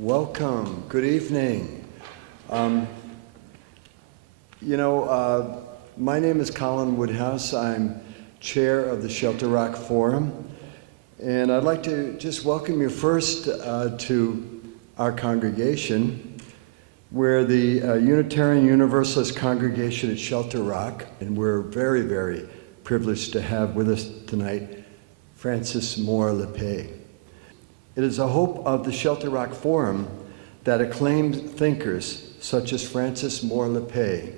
Welcome. Good evening. My name is Colin Woodhouse. I'm chair of the Shelter Rock Forum, and I'd like to just welcome you first to our congregation. We're the Unitarian Universalist congregation at Shelter Rock, and we're very, very privileged to have with us tonight Francis Moore Lepay. It is a hope of the Shelter Rock Forum that acclaimed thinkers such as Francis Moore Lepay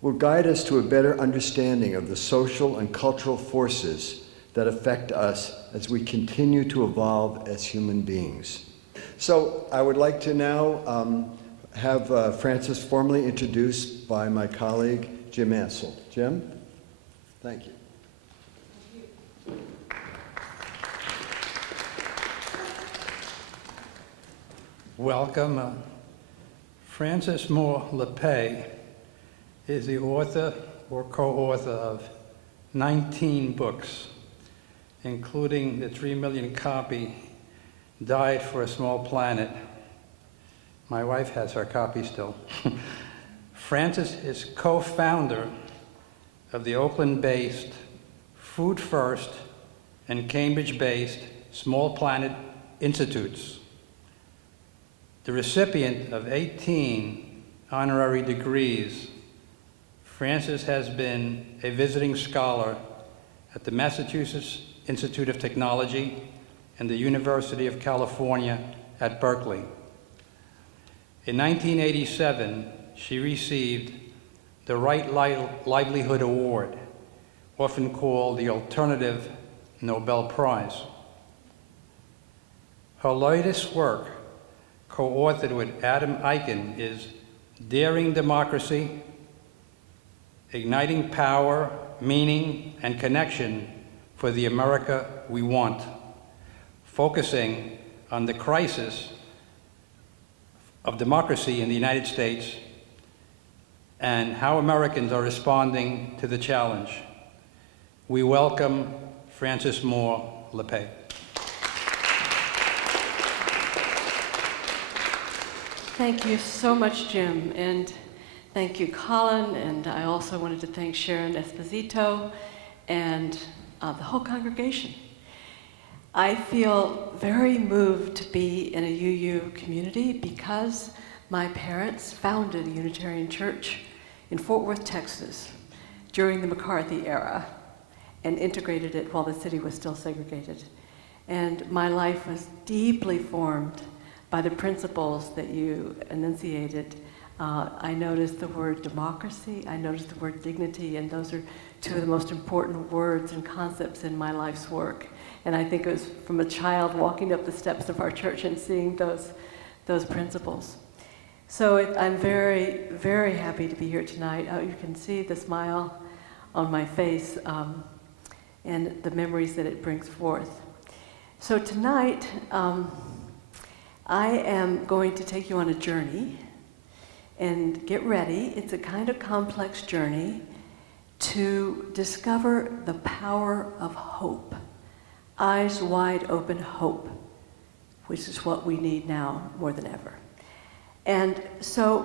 will guide us to a better understanding of the social and cultural forces that affect us as we continue to evolve as human beings. So I would like to now have Francis formally introduced by my colleague, Jim Ansell. Jim? Thank you. Welcome. Francis Moore Lepay is the author or co-author of 19 books, including the 3 million copy Diet for a Small Planet. My wife has her copy still. Francis is co-founder of the Oakland-based Food First and Cambridge-based Small Planet Institutes. The recipient of 18 honorary degrees, Francis has been a visiting scholar at the Massachusetts Institute of Technology and the University of California at Berkeley. In 1987, she received the Right Livelihood Award, often called the Alternative Nobel Prize. Her latest work, co-authored with Adam Eichen, is Daring Democracy, Igniting Power, Meaning, and Connection for the America We Want, focusing on the crisis of democracy in the United States and how Americans are responding to the challenge. We welcome Francis Moore Lepay. Thank you so much, Jim, and thank you, Colin, and I also wanted to thank Sharon Esposito and the whole congregation. I feel very moved to be in a UU community because my parents founded a Unitarian church in Fort Worth, Texas during the McCarthy era and integrated it while the city was still segregated. And my life was deeply formed by the principles that you enunciated. I noticed the word democracy, I noticed the word dignity, and those are two of the most important words and concepts in my life's work. And I think it was from a child walking up the steps of our church and seeing those principles. So I'm very, very happy to be here tonight. You can see the smile on my face and the memories that it brings forth. So tonight, I am going to take you on a journey, and get ready. It's a kind of complex journey to discover the power of hope. Eyes wide open hope, which is what we need now more than ever. And so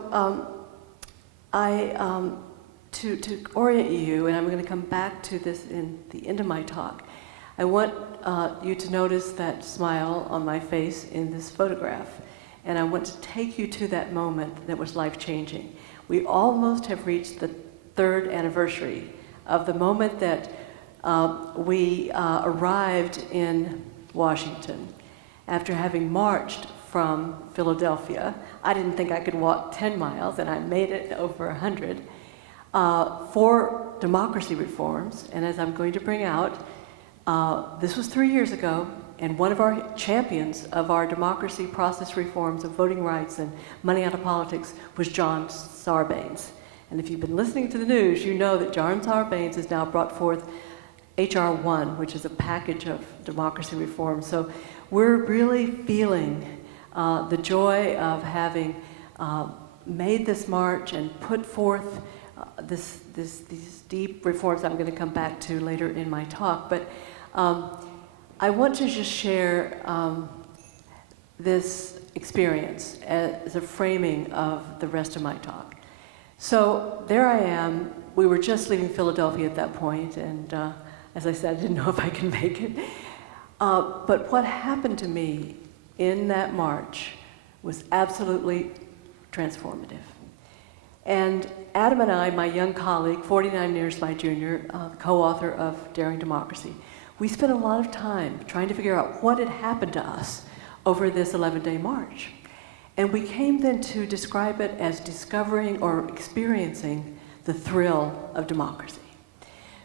to orient you, and I'm going to come back to this in the end of my talk, I want you to notice that smile on my face in this photograph. And I want to take you to that moment that was life-changing. We almost have reached the 3rd anniversary of the moment that we arrived in Washington after having marched from Philadelphia. I didn't think I could walk 10 miles, and I made it over 100, for democracy reforms. And as I'm going to bring out, this was 3 years ago, and one of our champions of our democracy process reforms of voting rights and money out of politics was John Sarbanes. And if you've been listening to the news, you know that John Sarbanes has now brought forth H.R. 1, which is a package of democracy reform. So we're really feeling the joy of having made this march and put forth these deep reforms I'm going to come back to later in my talk. But I want to just share this experience as a framing of the rest of my talk. So there I am. We were just leaving Philadelphia at that point, and as I said, I didn't know if I could make it. But what happened to me in that march was absolutely transformative. And Adam and I, my young colleague, 49 years my junior, co-author of Daring Democracy, we spent a lot of time trying to figure out what had happened to us over this 11-day march. And we came then to describe it as discovering or experiencing the thrill of democracy.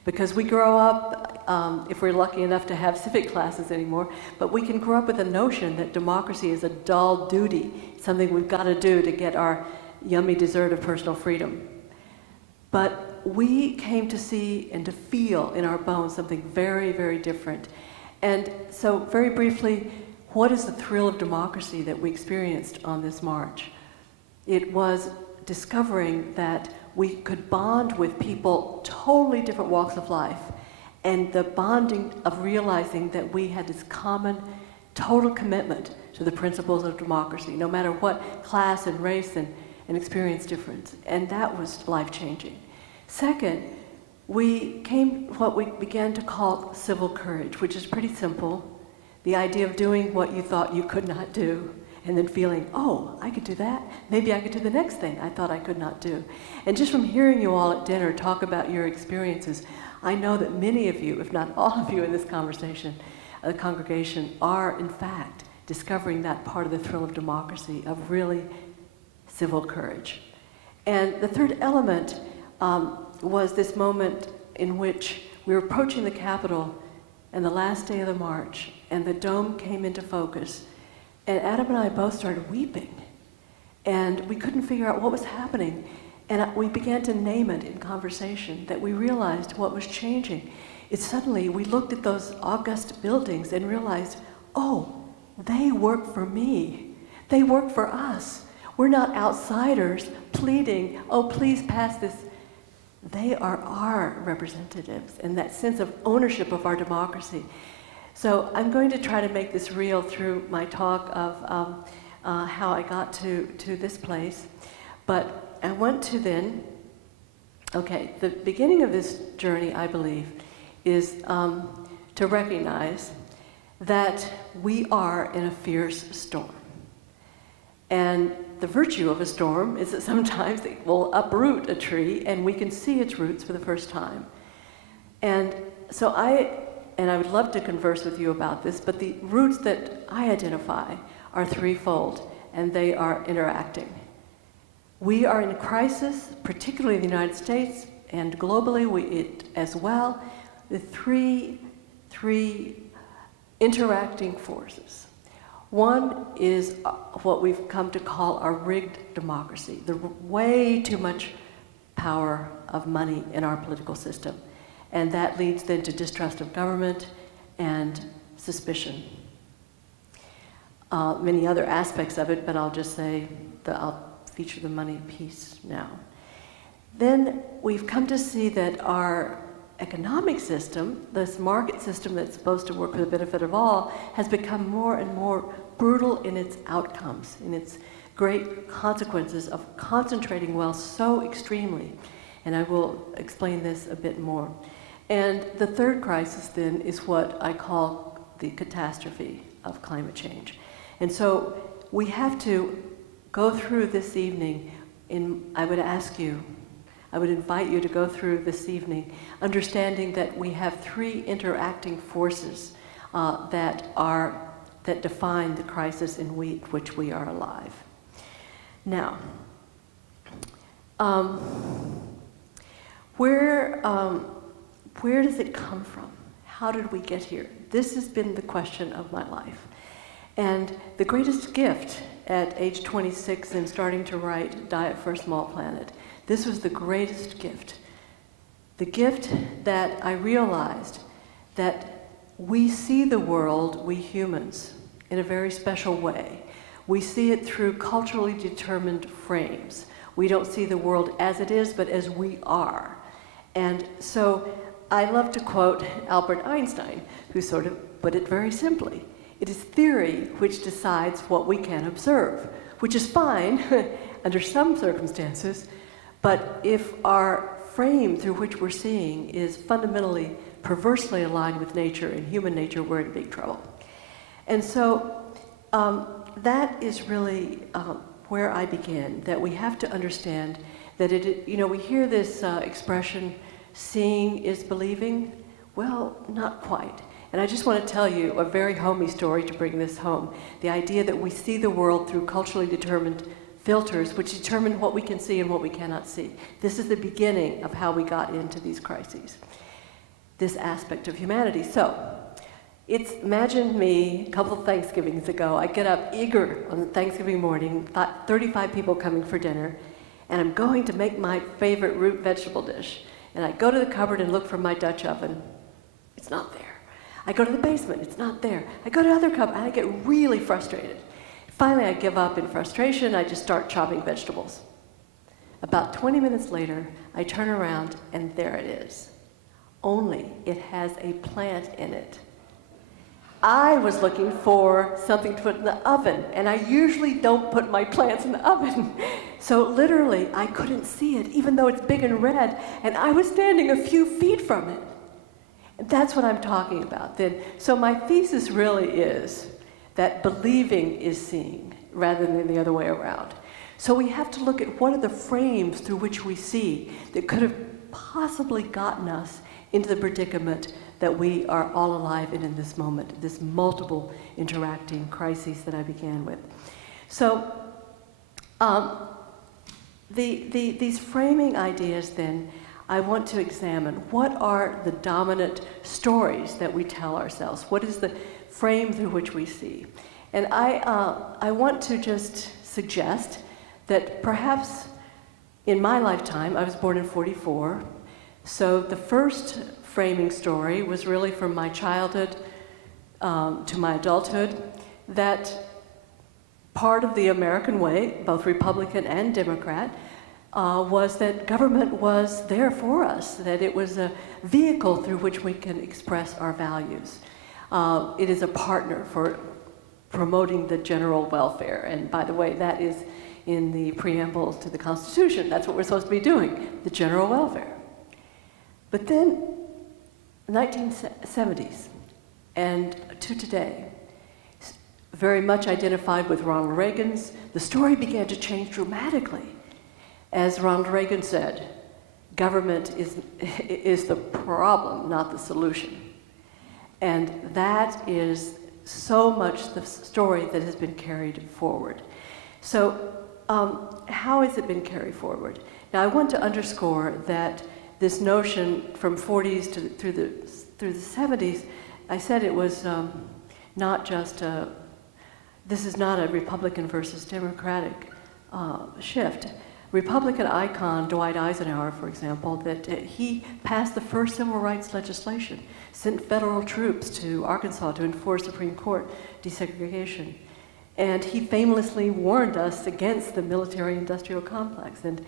Because we grow up, if we're lucky enough to have civic classes anymore, but we can grow up with the notion that democracy is a dull duty, something we've got to do to get our yummy dessert of personal freedom. But we came to see and to feel in our bones something very, very different. And so very briefly, what is the thrill of democracy that we experienced on this march? It was discovering that we could bond with people totally different walks of life, and the bonding of realizing that we had this common, total commitment to the principles of democracy, no matter what class and race and experience difference. And that was life-changing. Second, we began to call civil courage, which is pretty simple. The idea of doing what you thought you could not do, and then feeling, oh, I could do that. Maybe I could do the next thing I thought I could not do. And just from hearing you all at dinner talk about your experiences, I know that many of you, if not all of you in this conversation, the congregation, are in fact discovering that part of the thrill of democracy, of really civil courage. And the third element was this moment in which we were approaching the Capitol and the last day of the march, and the dome came into focus. And Adam and I both started weeping, and we couldn't figure out what was happening. And we began to name it in conversation, that we realized what was changing. It's suddenly we looked at those august buildings and realized, oh, they work for me. They work for us. We're not outsiders pleading, oh, please pass this. They are our representatives, and that sense of ownership of our democracy. So I'm going to try to make this real through my talk of how I got to this place. But I want to then, the beginning of this journey, I believe, is to recognize that we are in a fierce storm. And the virtue of a storm is that sometimes it will uproot a tree and we can see its roots for the first time. And so I would love to converse with you about this, but the roots that I identify are threefold, and they are interacting. We are in a crisis, particularly in the United States, and globally as well, the three interacting forces. One is what we've come to call our rigged democracy, the way too much power of money in our political system. And that leads then to distrust of government and suspicion. Many other aspects of it, but I'll just say that I'll feature the money piece now. Then we've come to see that our economic system, this market system that's supposed to work for the benefit of all, has become more and more brutal in its outcomes, in its great consequences of concentrating wealth so extremely. And I will explain this a bit more. And the third crisis then is what I call the catastrophe of climate change. And so we have to go through this evening, I would invite you to go through this evening, understanding that we have three interacting forces that define the crisis in which we are alive. Now, where does it come from? How did we get here? This has been the question of my life. And the greatest gift at age 26 and starting to write Diet for a Small Planet, this was the greatest gift. The gift that I realized that we see the world, we humans, in a very special way. We see it through culturally determined frames. We don't see the world as it is, but as we are. And so I love to quote Albert Einstein, who sort of put it very simply. It is theory which decides what we can observe, which is fine under some circumstances, but if our frame through which we're seeing is fundamentally perversely aligned with nature and human nature, we're in big trouble. And so that is really where I begin, that we have to understand that we hear this expression, seeing is believing. Well, not quite. And I just want to tell you a very homey story to bring this home. The idea that we see the world through culturally determined filters which determine what we can see and what we cannot see. This is the beginning of how we got into these crises, this aspect of humanity. So, imagine me a couple of Thanksgivings ago. I get up eager on Thanksgiving morning, 35 people coming for dinner, and I'm going to make my favorite root vegetable dish. And I go to the cupboard and look for my Dutch oven. It's not there. I go to the basement, it's not there. I go to other cupboard, and I get really frustrated. Finally, I give up in frustration, I just start chopping vegetables. About 20 minutes later, I turn around, and there it is. Only it has a plant in it. I was looking for something to put in the oven, and I usually don't put my plants in the oven. So literally, I couldn't see it, even though it's big and red, and I was standing a few feet from it. That's what I'm talking about then. So my thesis really is that believing is seeing rather than the other way around. So we have to look at what are the frames through which we see that could have possibly gotten us into the predicament that we are all alive in this moment, this multiple interacting crises that I began with. So these framing ideas then, I want to examine what are the dominant stories that we tell ourselves. What is the frame through which we see? And I want to just suggest that perhaps in my lifetime, I was born in '44, so the first framing story was really from my childhood to my adulthood, that part of the American way, both Republican and Democrat, was that government was there for us, that it was a vehicle through which we can express our values. It is a partner for promoting the general welfare. And by the way, that is in the preamble to the Constitution. That's what we're supposed to be doing, the general welfare. But then, 1970s and to today, very much identified with Ronald Reagan's, the story began to change dramatically. As Ronald Reagan said, government is the problem, not the solution. And that is so much the story that has been carried forward. So how has it been carried forward? Now I want to underscore that this notion from 40s through the 70s, I said it was not just this is not a Republican versus Democratic shift. Republican icon Dwight Eisenhower, for example, that he passed the first civil rights legislation, sent federal troops to Arkansas to enforce Supreme Court desegregation. And he famously warned us against the military-industrial complex. And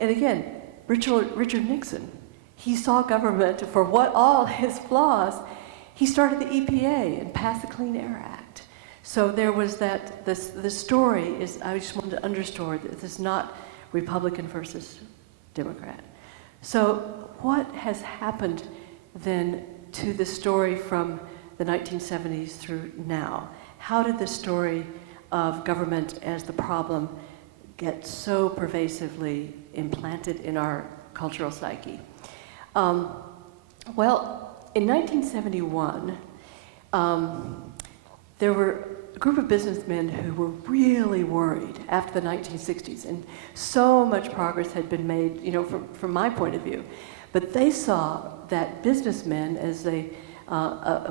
again, Richard Nixon, he saw government for what all his flaws. He started the EPA and passed the Clean Air Act. So there was that, the story is, I just wanted to underscore that this is not Republican versus Democrat. So what has happened then to the story from the 1970s through now? How did the story of government as the problem get so pervasively implanted in our cultural psyche? Well, in 1971, there were a group of businessmen who were really worried after the 1960s, and so much progress had been made, you know, from my point of view. But they saw that businessmen, as they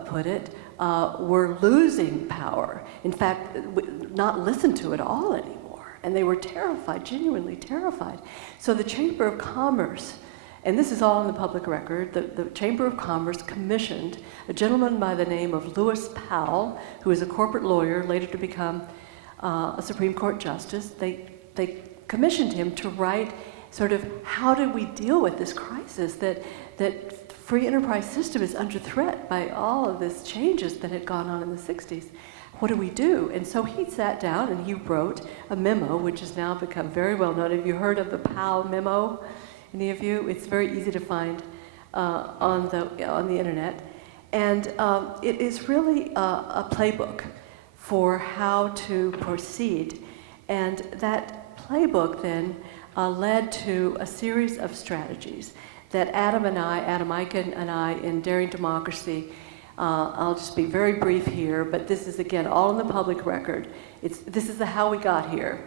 put it, were losing power. In fact, not listened to at all anymore. And they were terrified, genuinely terrified. So the Chamber of Commerce, and this is all in the public record, the Chamber of Commerce commissioned a gentleman by the name of Lewis Powell, who is a corporate lawyer, later to become a Supreme Court justice. They commissioned him to write sort of how do we deal with this crisis that free enterprise system is under threat by all of these changes that had gone on in the 60s. what do we do? And so he sat down and he wrote a memo, which has now become very well known. Have you heard of the Powell memo? Any of you? It's very easy to find on the internet. And it is really a playbook for how to proceed. And that playbook then led to a series of strategies that Adam Eichen and I, in Daring Democracy, I'll just be very brief here, but this is, again, all in the public record. This is how we got here.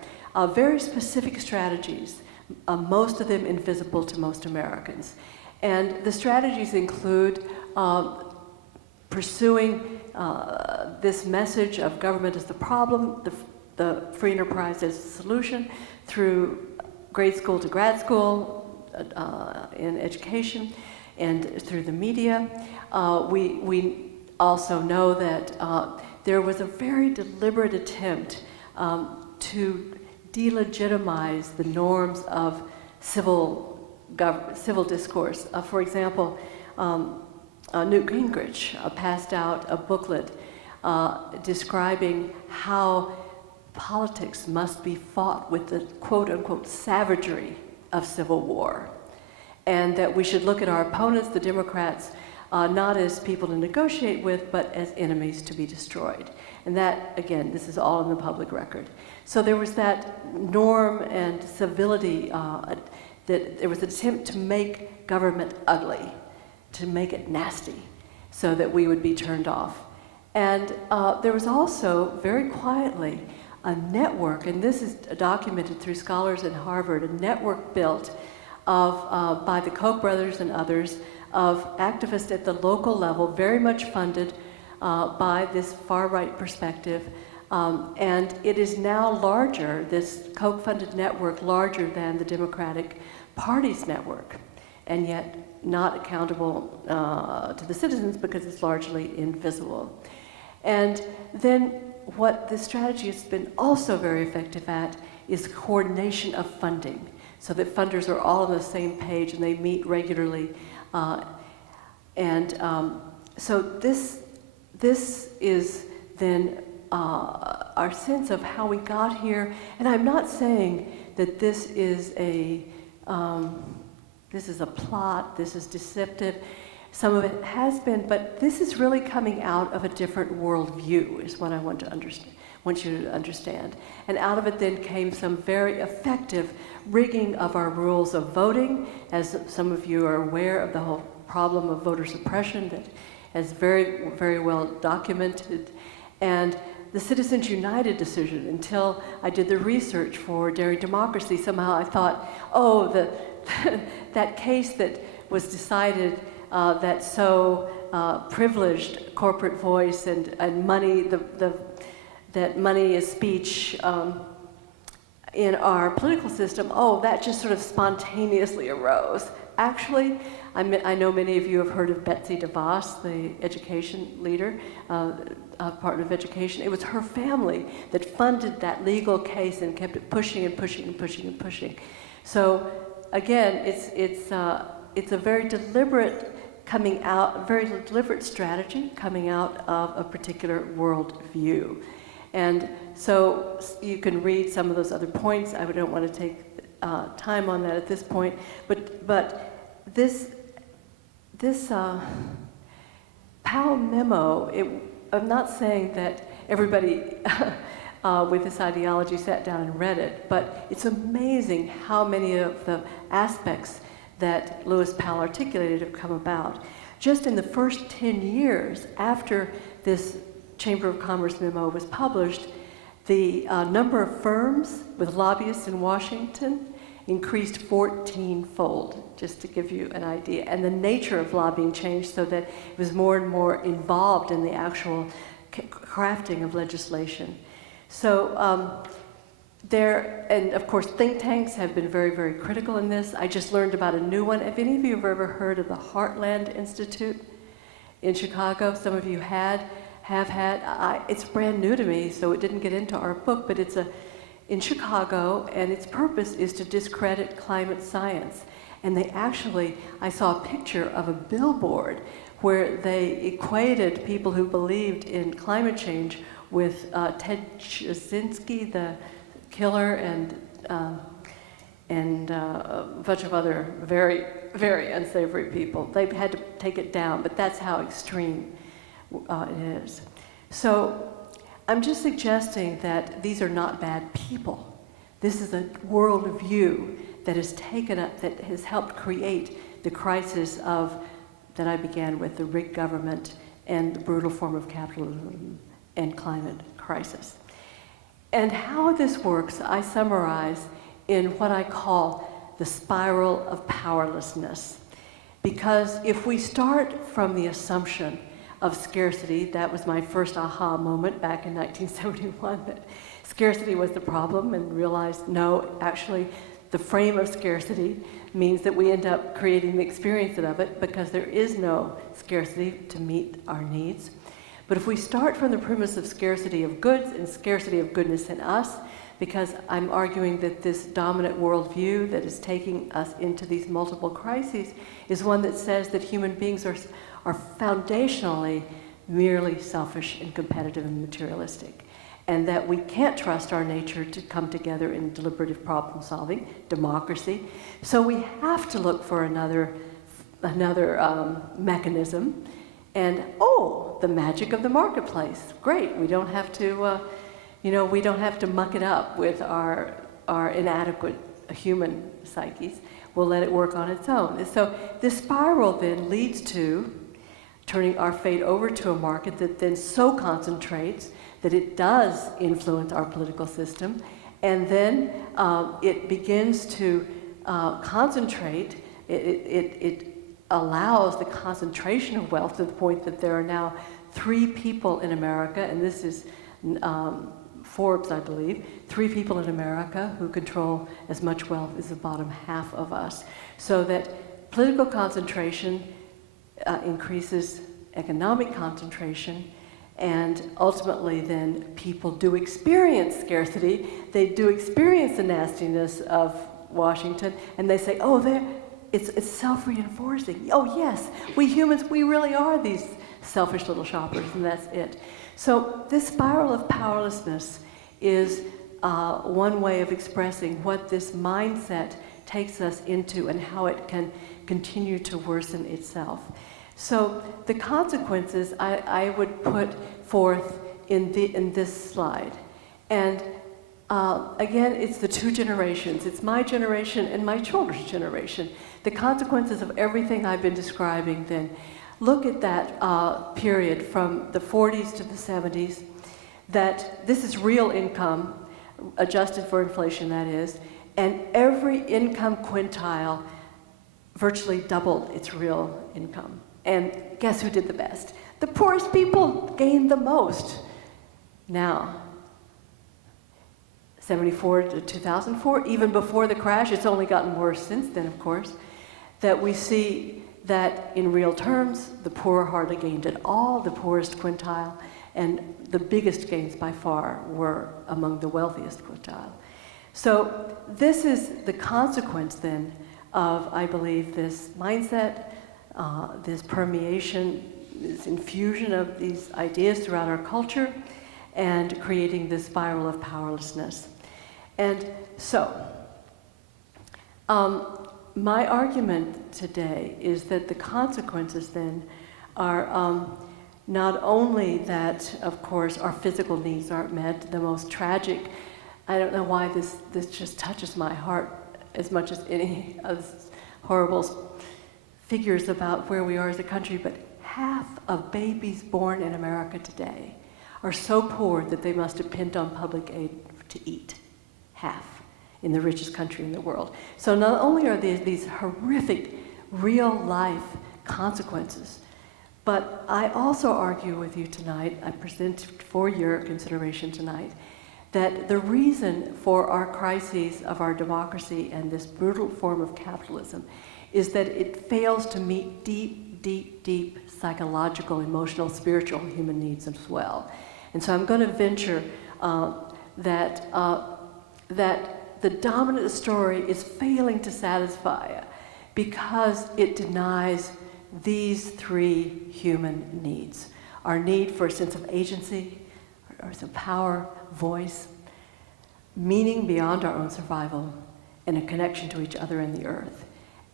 Very specific strategies, most of them invisible to most Americans. And the strategies include pursuing this message of government as the problem, the free enterprise as the solution, through grade school to grad school, in education, and through the media. We also know that there was a very deliberate attempt to delegitimize the norms of civil discourse. For example, Newt Gingrich passed out a booklet describing how politics must be fought with the quote-unquote savagery of civil war, and that we should look at our opponents, the Democrats, not as people to negotiate with, but as enemies to be destroyed. And that, again, this is all in the public record. So there was that norm and civility, that there was an attempt to make government ugly, to make it nasty, so that we would be turned off. And there was also, very quietly, a network, and this is documented through scholars at Harvard, a network built of, by the Koch brothers and others, of activists at the local level, very much funded by this far-right perspective. And it is now larger, this Koch-funded network, larger than the Democratic Party's network, and yet not accountable to the citizens because it's largely invisible. And then what this strategy has been also very effective at is coordination of funding, so that funders are all on the same page and they meet regularly. So this is then our sense of how we got here. And I'm not saying that this is a plot, this is deceptive. Some of it has been, but this is really coming out of a different worldview, is what I want you to understand. And out of it then came some very effective rigging of our rules of voting, as some of you are aware of the whole problem of voter suppression that is very, very well documented. And the Citizens United decision, until I did the research for Daring Democracy, somehow I thought, oh, that case that was decided that so privileged corporate voice and money, that money is speech in our political system, oh, that just sort of spontaneously arose. Actually, I know many of you have heard of Betsy DeVos, the education leader, Department of Education. It was her family that funded that legal case and kept it pushing and pushing and pushing and pushing. So again, it's a very deliberate strategy coming out of a particular world view. And so you can read some of those other points. I don't want to take time on that at this point, but this Powell memo, I'm not saying that everybody with this ideology sat down and read it, but it's amazing how many of the aspects that Lewis Powell articulated have come about. Just in the first 10 years after this Chamber of Commerce memo was published, the number of firms with lobbyists in Washington increased 14-fold, just to give you an idea. And the nature of lobbying changed so that it was more and more involved in the actual crafting of legislation. So and of course, think tanks have been very, very critical in this. I just learned about a new one. Have any of you ever heard of the Heartland Institute in Chicago? Some of you have had. It's brand new to me, so it didn't get into our book, but it's in Chicago, and its purpose is to discredit climate science. And I saw a picture of a billboard where they equated people who believed in climate change with Ted Kaczynski, the killer, and a bunch of other very, very unsavory people. They had to take it down, but that's how extreme it is. So I'm just suggesting that these are not bad people. This is a worldview that has taken up, that has helped create the crisis of, that I began with, the rigged government and the brutal form of capitalism and climate crisis. And how this works, I summarize in what I call the spiral of powerlessness. Because if we start from the assumption of scarcity, that was my first aha moment back in 1971, that scarcity was the problem, and realized, no, actually, the frame of scarcity means that we end up creating the experience of it because there is no scarcity to meet our needs. But if we start from the premise of scarcity of goods and scarcity of goodness in us, because I'm arguing that this dominant worldview that is taking us into these multiple crises is one that says that human beings are foundationally merely selfish and competitive and materialistic, and that we can't trust our nature to come together in deliberative problem solving, democracy. So we have to look for another mechanism. And the magic of the marketplace. Great, we don't have to, we don't have to muck it up with our inadequate human psyches. We'll let it work on its own. And so this spiral then leads to turning our fate over to a market that then so concentrates that it does influence our political system, and then it begins to concentrate. It allows the concentration of wealth to the point that there are now 3 people in America, and this is Forbes, I believe, 3 people in America who control as much wealth as the bottom half of us. So that political concentration increases economic concentration, and ultimately then people do experience scarcity. They do experience the nastiness of Washington, and they say, it's self-reinforcing. Oh yes, we humans, we really are these selfish little shoppers, and that's it. So this spiral of powerlessness is one way of expressing what this mindset takes us into and how it can continue to worsen itself. So the consequences I would put forth in this slide. And again, it's the 2 generations. It's my generation and my children's generation. The consequences of everything I've been describing then. Look at that period from the 40s to the 70s, that this is real income, adjusted for inflation, that is, and every income quintile virtually doubled its real income. And guess who did the best? The poorest people gained the most. Now, 74 to 2004, even before the crash, it's only gotten worse since then, of course, that we see that in real terms, the poor hardly gained at all, the poorest quintile, and the biggest gains by far were among the wealthiest quintile. So this is the consequence then of, I believe, this mindset, this permeation, this infusion of these ideas throughout our culture, and creating this spiral of powerlessness. And so, my argument today is that the consequences then are not only that, of course, our physical needs aren't met, the most tragic, I don't know why this just touches my heart as much as any of these horrible figures about where we are as a country, but half of babies born in America today are so poor that they must depend on public aid to eat. Half in the richest country in the world. So not only are there these horrific real life consequences, but I also argue with you tonight, I present for your consideration tonight, that the reason for our crises of our democracy and this brutal form of capitalism is that it fails to meet deep, deep, deep psychological, emotional, spiritual, human needs as well. And so I'm going to venture that the dominant story is failing to satisfy because it denies these 3 human needs. Our need for a sense of agency, so power, voice, meaning beyond our own survival, and a connection to each other and the earth.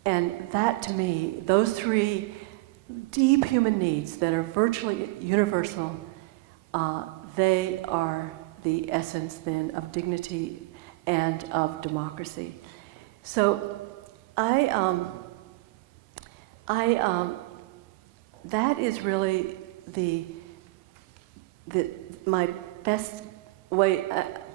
And that, to me, those three deep human needs that are virtually universal, they are the essence then of dignity and of democracy. So that is really my best way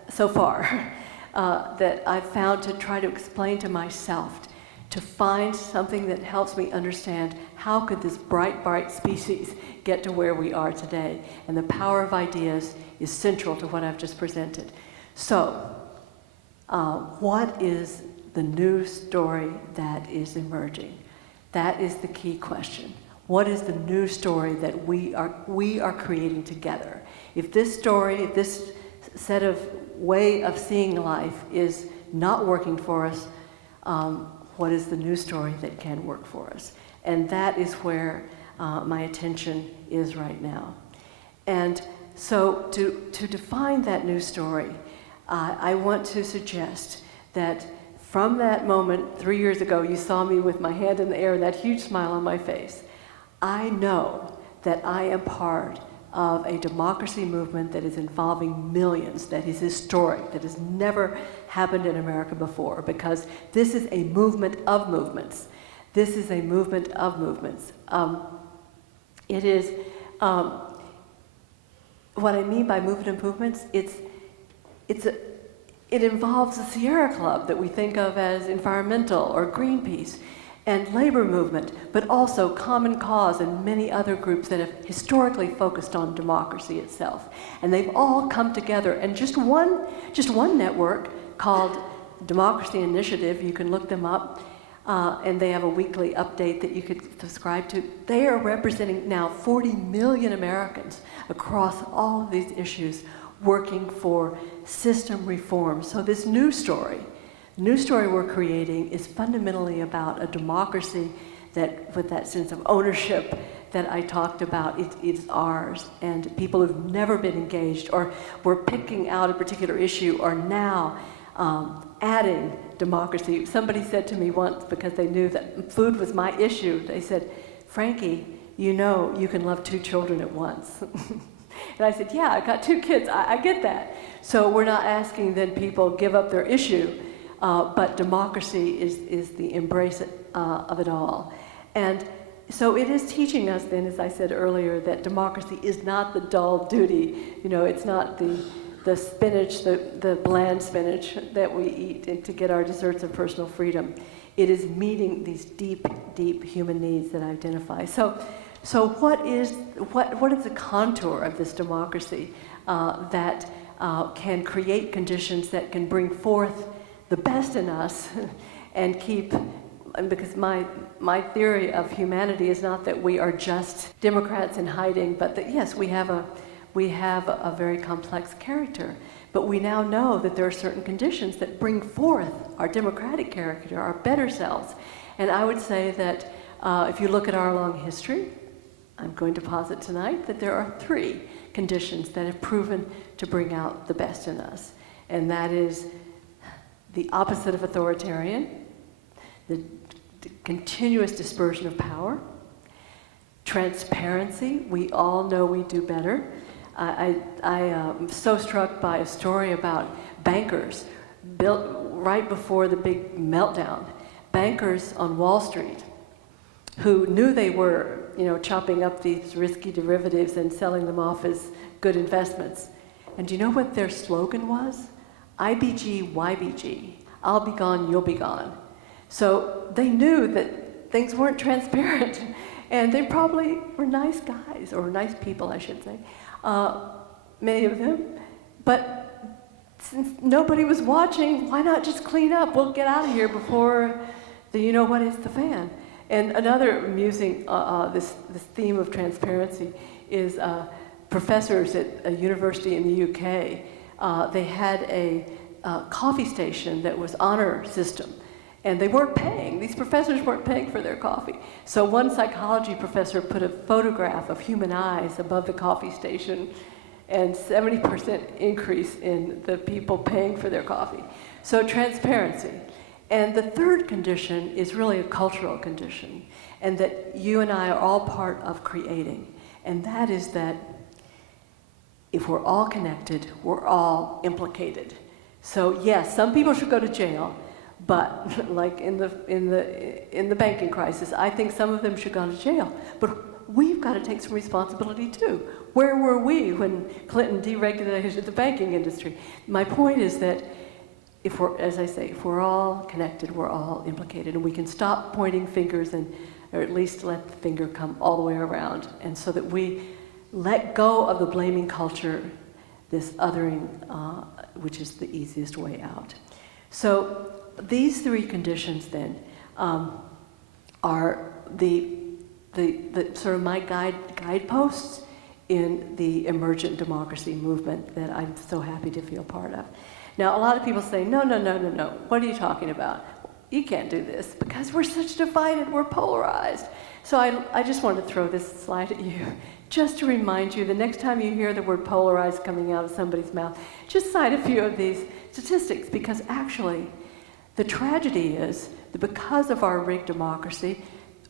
so far that I've found to try to explain to myself, to find something that helps me understand how could this bright species get to where we are today. And the power of ideas is central to what I've just presented. So, what is the new story that is emerging? That is the key question. What is the new story that we are creating together? If this story, if this set of way of seeing life is not working for us, what is the new story that can work for us? And that is where my attention is right now. And so to define that new story, I want to suggest that from that moment 3 years ago, you saw me with my hand in the air and that huge smile on my face. I know that I am part of a democracy movement that is involving millions, that is historic, that has never happened in America before, because this is a movement of movements. This is a movement of movements. It is, what I mean by movement of movements, it involves the Sierra Club that we think of as environmental, or Greenpeace, and labor movement, but also Common Cause and many other groups that have historically focused on democracy itself. And they've all come together, and just one network called Democracy Initiative, you can look them up, and they have a weekly update that you could subscribe to. They are representing now 40 million Americans across all of these issues, working for system reform. So this new story we're creating is fundamentally about a democracy that, with that sense of ownership that I talked about, it's ours. And people who've never been engaged or were picking out a particular issue are now adding democracy. Somebody said to me once, because they knew that food was my issue, they said, "Frankie, you know you can love 2 children at once." And I said, "Yeah, I got 2 kids, I get that." So we're not asking then people give up their issue, but democracy is the embrace of it all. And so it is teaching us then, as I said earlier, that democracy is not the dull duty. You know, it's not the spinach, the bland spinach that we eat to get our deserts of personal freedom. It is meeting these deep, deep human needs that I identify. So what is the contour of this democracy that can create conditions that can bring forth the best in us and keep, because my theory of humanity is not that we are just Democrats in hiding, but that yes, we have a very complex character, but we now know that there are certain conditions that bring forth our democratic character, our better selves. And I would say that if you look at our long history, I'm going to posit tonight that there are 3 conditions that have proven to bring out the best in us. And that is the opposite of authoritarian, the continuous dispersion of power, transparency. We all know we do better. I am so struck by a story about bankers built right before the big meltdown. Bankers on Wall Street who knew they were, chopping up these risky derivatives and selling them off as good investments. And do you know what their slogan was? IBG, YBG. I'll be gone, you'll be gone. So they knew that things weren't transparent. And they probably were nice guys, or nice people, I should say, many of them. But since nobody was watching, why not just clean up? We'll get out of here before the you-know-what hits the fan. And another amusing, this theme of transparency is professors at a university in the UK. They had a coffee station that was honor system. And they weren't paying. These professors weren't paying for their coffee. So one psychology professor put a photograph of human eyes above the coffee station and 70% increase in the people paying for their coffee. So transparency. And the third condition is really a cultural condition, and that you and I are all part of creating. And that is that if we're all connected, we're all implicated. So yes, some people should go to jail, but like in the banking crisis, I think some of them should go to jail. But we've got to take some responsibility too. Where were we when Clinton deregulated the banking industry? My point is that if we're, as I say, if we're all connected, we're all implicated, and we can stop pointing fingers or at least let the finger come all the way around, and so that we let go of the blaming culture, this othering, which is the easiest way out. So these three conditions then are the sort of my guideposts in the emergent democracy movement that I'm so happy to feel part of. Now, a lot of people say, no, what are you talking about? You can't do this because we're such divided, we're polarized. So I just wanted to throw this slide at you just to remind you the next time you hear the word polarized coming out of somebody's mouth, just cite a few of these statistics, because actually the tragedy is that because of our rigged democracy,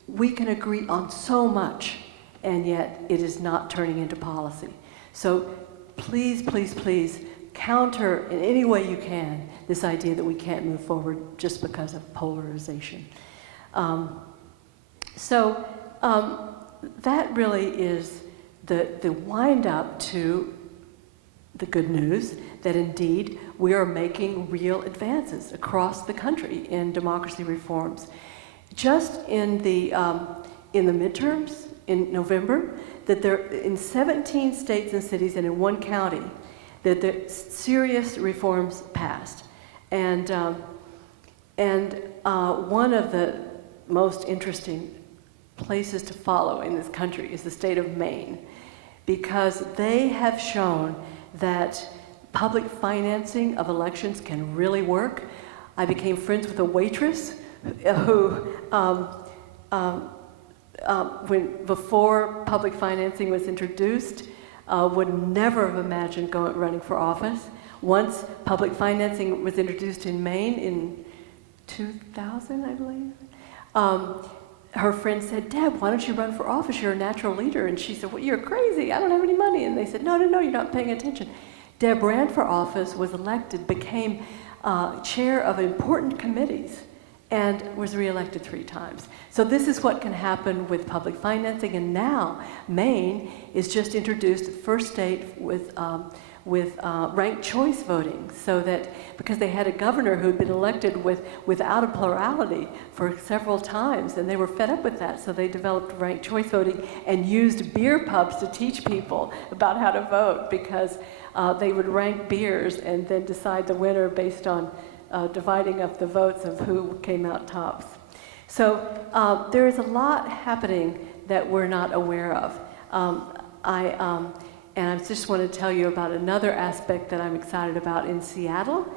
we can agree on so much, and yet it is not turning into policy. So please, please, please counter in any way you can this idea that we can't move forward just because of polarization. That really is the wind up to the good news that indeed we are making real advances across the country in democracy reforms. Just in the midterms in November, that there in 17 states and cities and in one county, that the serious reforms passed. And one of the most interesting places to follow in this country is the state of Maine, because they have shown that public financing of elections can really work. I became friends with a waitress who, before public financing was introduced, would never have imagined running for office. Once public financing was introduced in Maine in 2000, I believe, her friend said, "Deb, why don't you run for office? You're a natural leader." And she said, "Well, you're crazy. I don't have any money." And they said, no, you're not paying attention. Deb ran for office, was elected, became chair of important committees, and was reelected 3 times. So this is what can happen with public financing, and now Maine is just introduced, the first state with ranked choice voting, so that because they had a governor who had been elected without a plurality for several times, and they were fed up with that, so they developed ranked choice voting and used beer pubs to teach people about how to vote, because they would rank beers and then decide the winner based on dividing up the votes of who came out tops. So there is a lot happening that we're not aware of. And I just want to tell you about another aspect that I'm excited about in Seattle.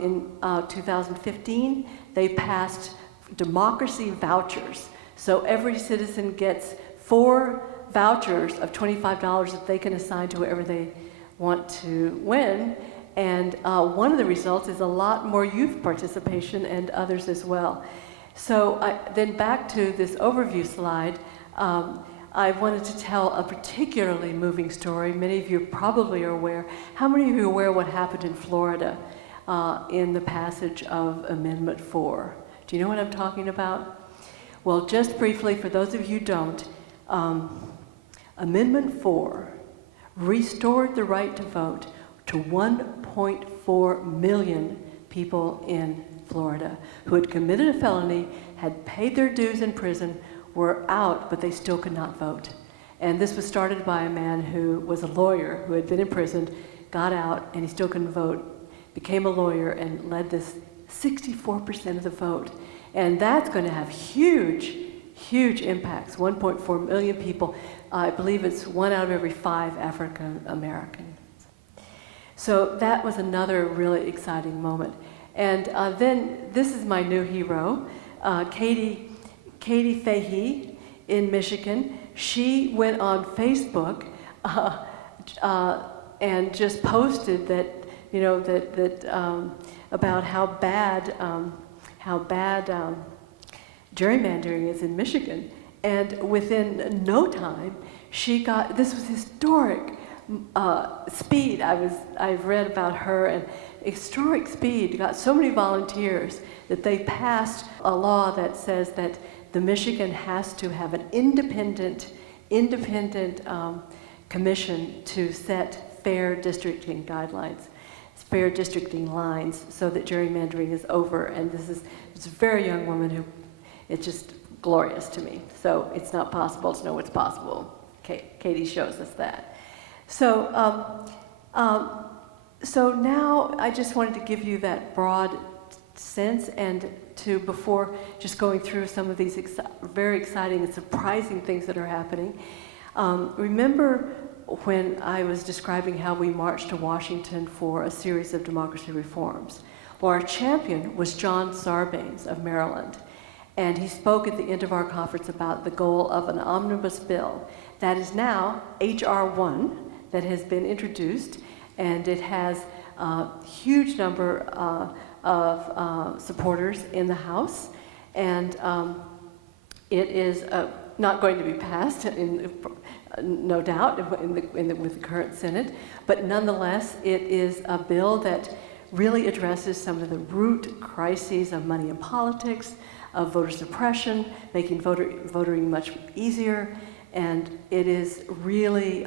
In 2015, they passed democracy vouchers. So every citizen gets 4 vouchers of $25 that they can assign to whoever they want to win. And one of the results is a lot more youth participation and others as well. So then back to this overview slide, I wanted to tell a particularly moving story. Many of you probably are aware. How many of you are aware what happened in Florida in the passage of Amendment 4? Do you know what I'm talking about? Well, just briefly, for those of you who don't, Amendment 4 restored the right to vote to 1.4 million people in Florida who had committed a felony, had paid their dues in prison, were out, but they still could not vote. And this was started by a man who was a lawyer who had been imprisoned, got out, and he still couldn't vote, became a lawyer, and led this 64% of the vote. And that's going to have huge, huge impacts. 1.4 million people. I believe it's 1 out of every 5 African Americans. So that was another really exciting moment. And then this is my new hero, Katie Fahey in Michigan. She went on Facebook and just posted that, you know, about how bad gerrymandering is in Michigan. And within no time, she got, this was historic speed. I've read about her, and historic speed, got so many volunteers that they passed a law that says that the Michigan has to have an independent commission to set fair districting guidelines, fair districting lines, so that gerrymandering is over. And it's a very young woman who, it's just glorious to me. So it's not possible to know what's possible. Katie shows us that. So, so now I just wanted to give you that broad sense, and to, before just going through some of these very exciting and surprising things that are happening, remember when I was describing how we marched to Washington for a series of democracy reforms? Well, our champion was John Sarbanes of Maryland, and he spoke at the end of our conference about the goal of an omnibus bill that is now H.R. 1 that has been introduced, and it has a huge number of supporters in the House, and it is not going to be passed, no doubt, with the current Senate, but nonetheless, it is a bill that really addresses some of the root crises of money in politics, of voter suppression, making voting much easier, and it is really,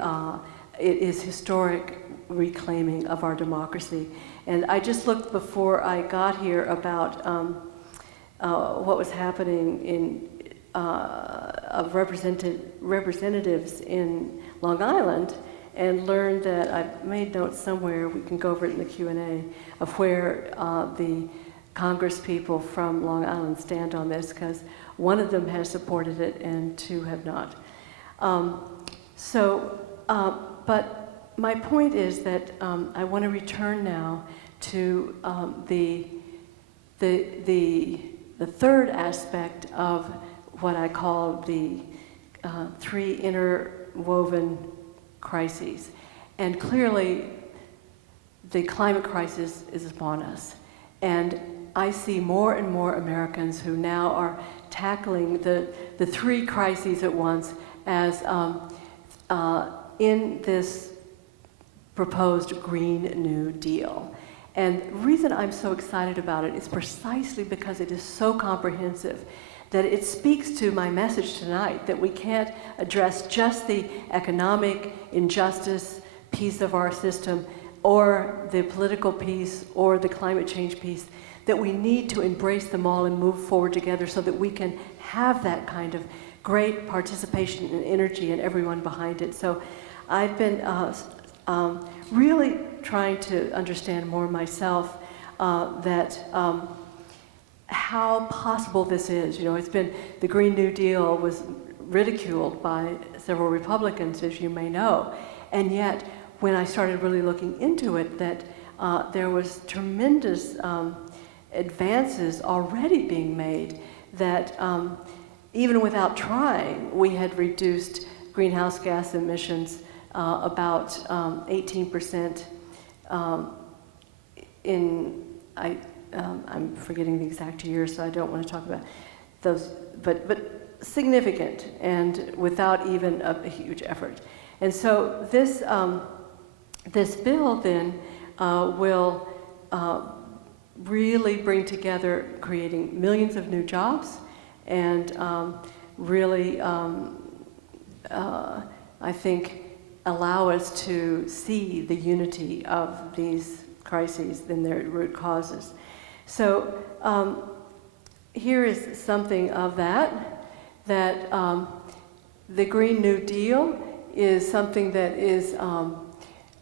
it is historic reclaiming of our democracy. And I just looked before I got here about what was happening in of representatives in Long Island, and learned that, I made notes somewhere, we can go over it in the Q&A, of where the Congress people from Long Island stand on this, because one of them has supported it and two have not. But my point is that I want to return now to the third aspect of what I call the three interwoven crises. And clearly, the climate crisis is upon us. And I see more and more Americans who now are tackling the three crises at once as in this proposed Green New Deal. And the reason I'm so excited about it is precisely because it is so comprehensive, that it speaks to my message tonight, that we can't address just the economic injustice piece of our system, or the political piece, or the climate change piece, that we need to embrace them all and move forward together so that we can have that kind of great participation and energy and everyone behind it. So I've been really trying to understand more myself that how possible this is. You know, it's been, the Green New Deal was ridiculed by several Republicans, as you may know, and yet when I started really looking into it, that there was tremendous advances already being made, that even without trying, we had reduced greenhouse gas emissions about 18% I'm forgetting the exact year, so I don't want to talk about those, but significant, and without even a huge effort. And so this this bill then will really bring together creating millions of new jobs, and really, I think, allow us to see the unity of these crises and their root causes. So here is something of that the Green New Deal is something that is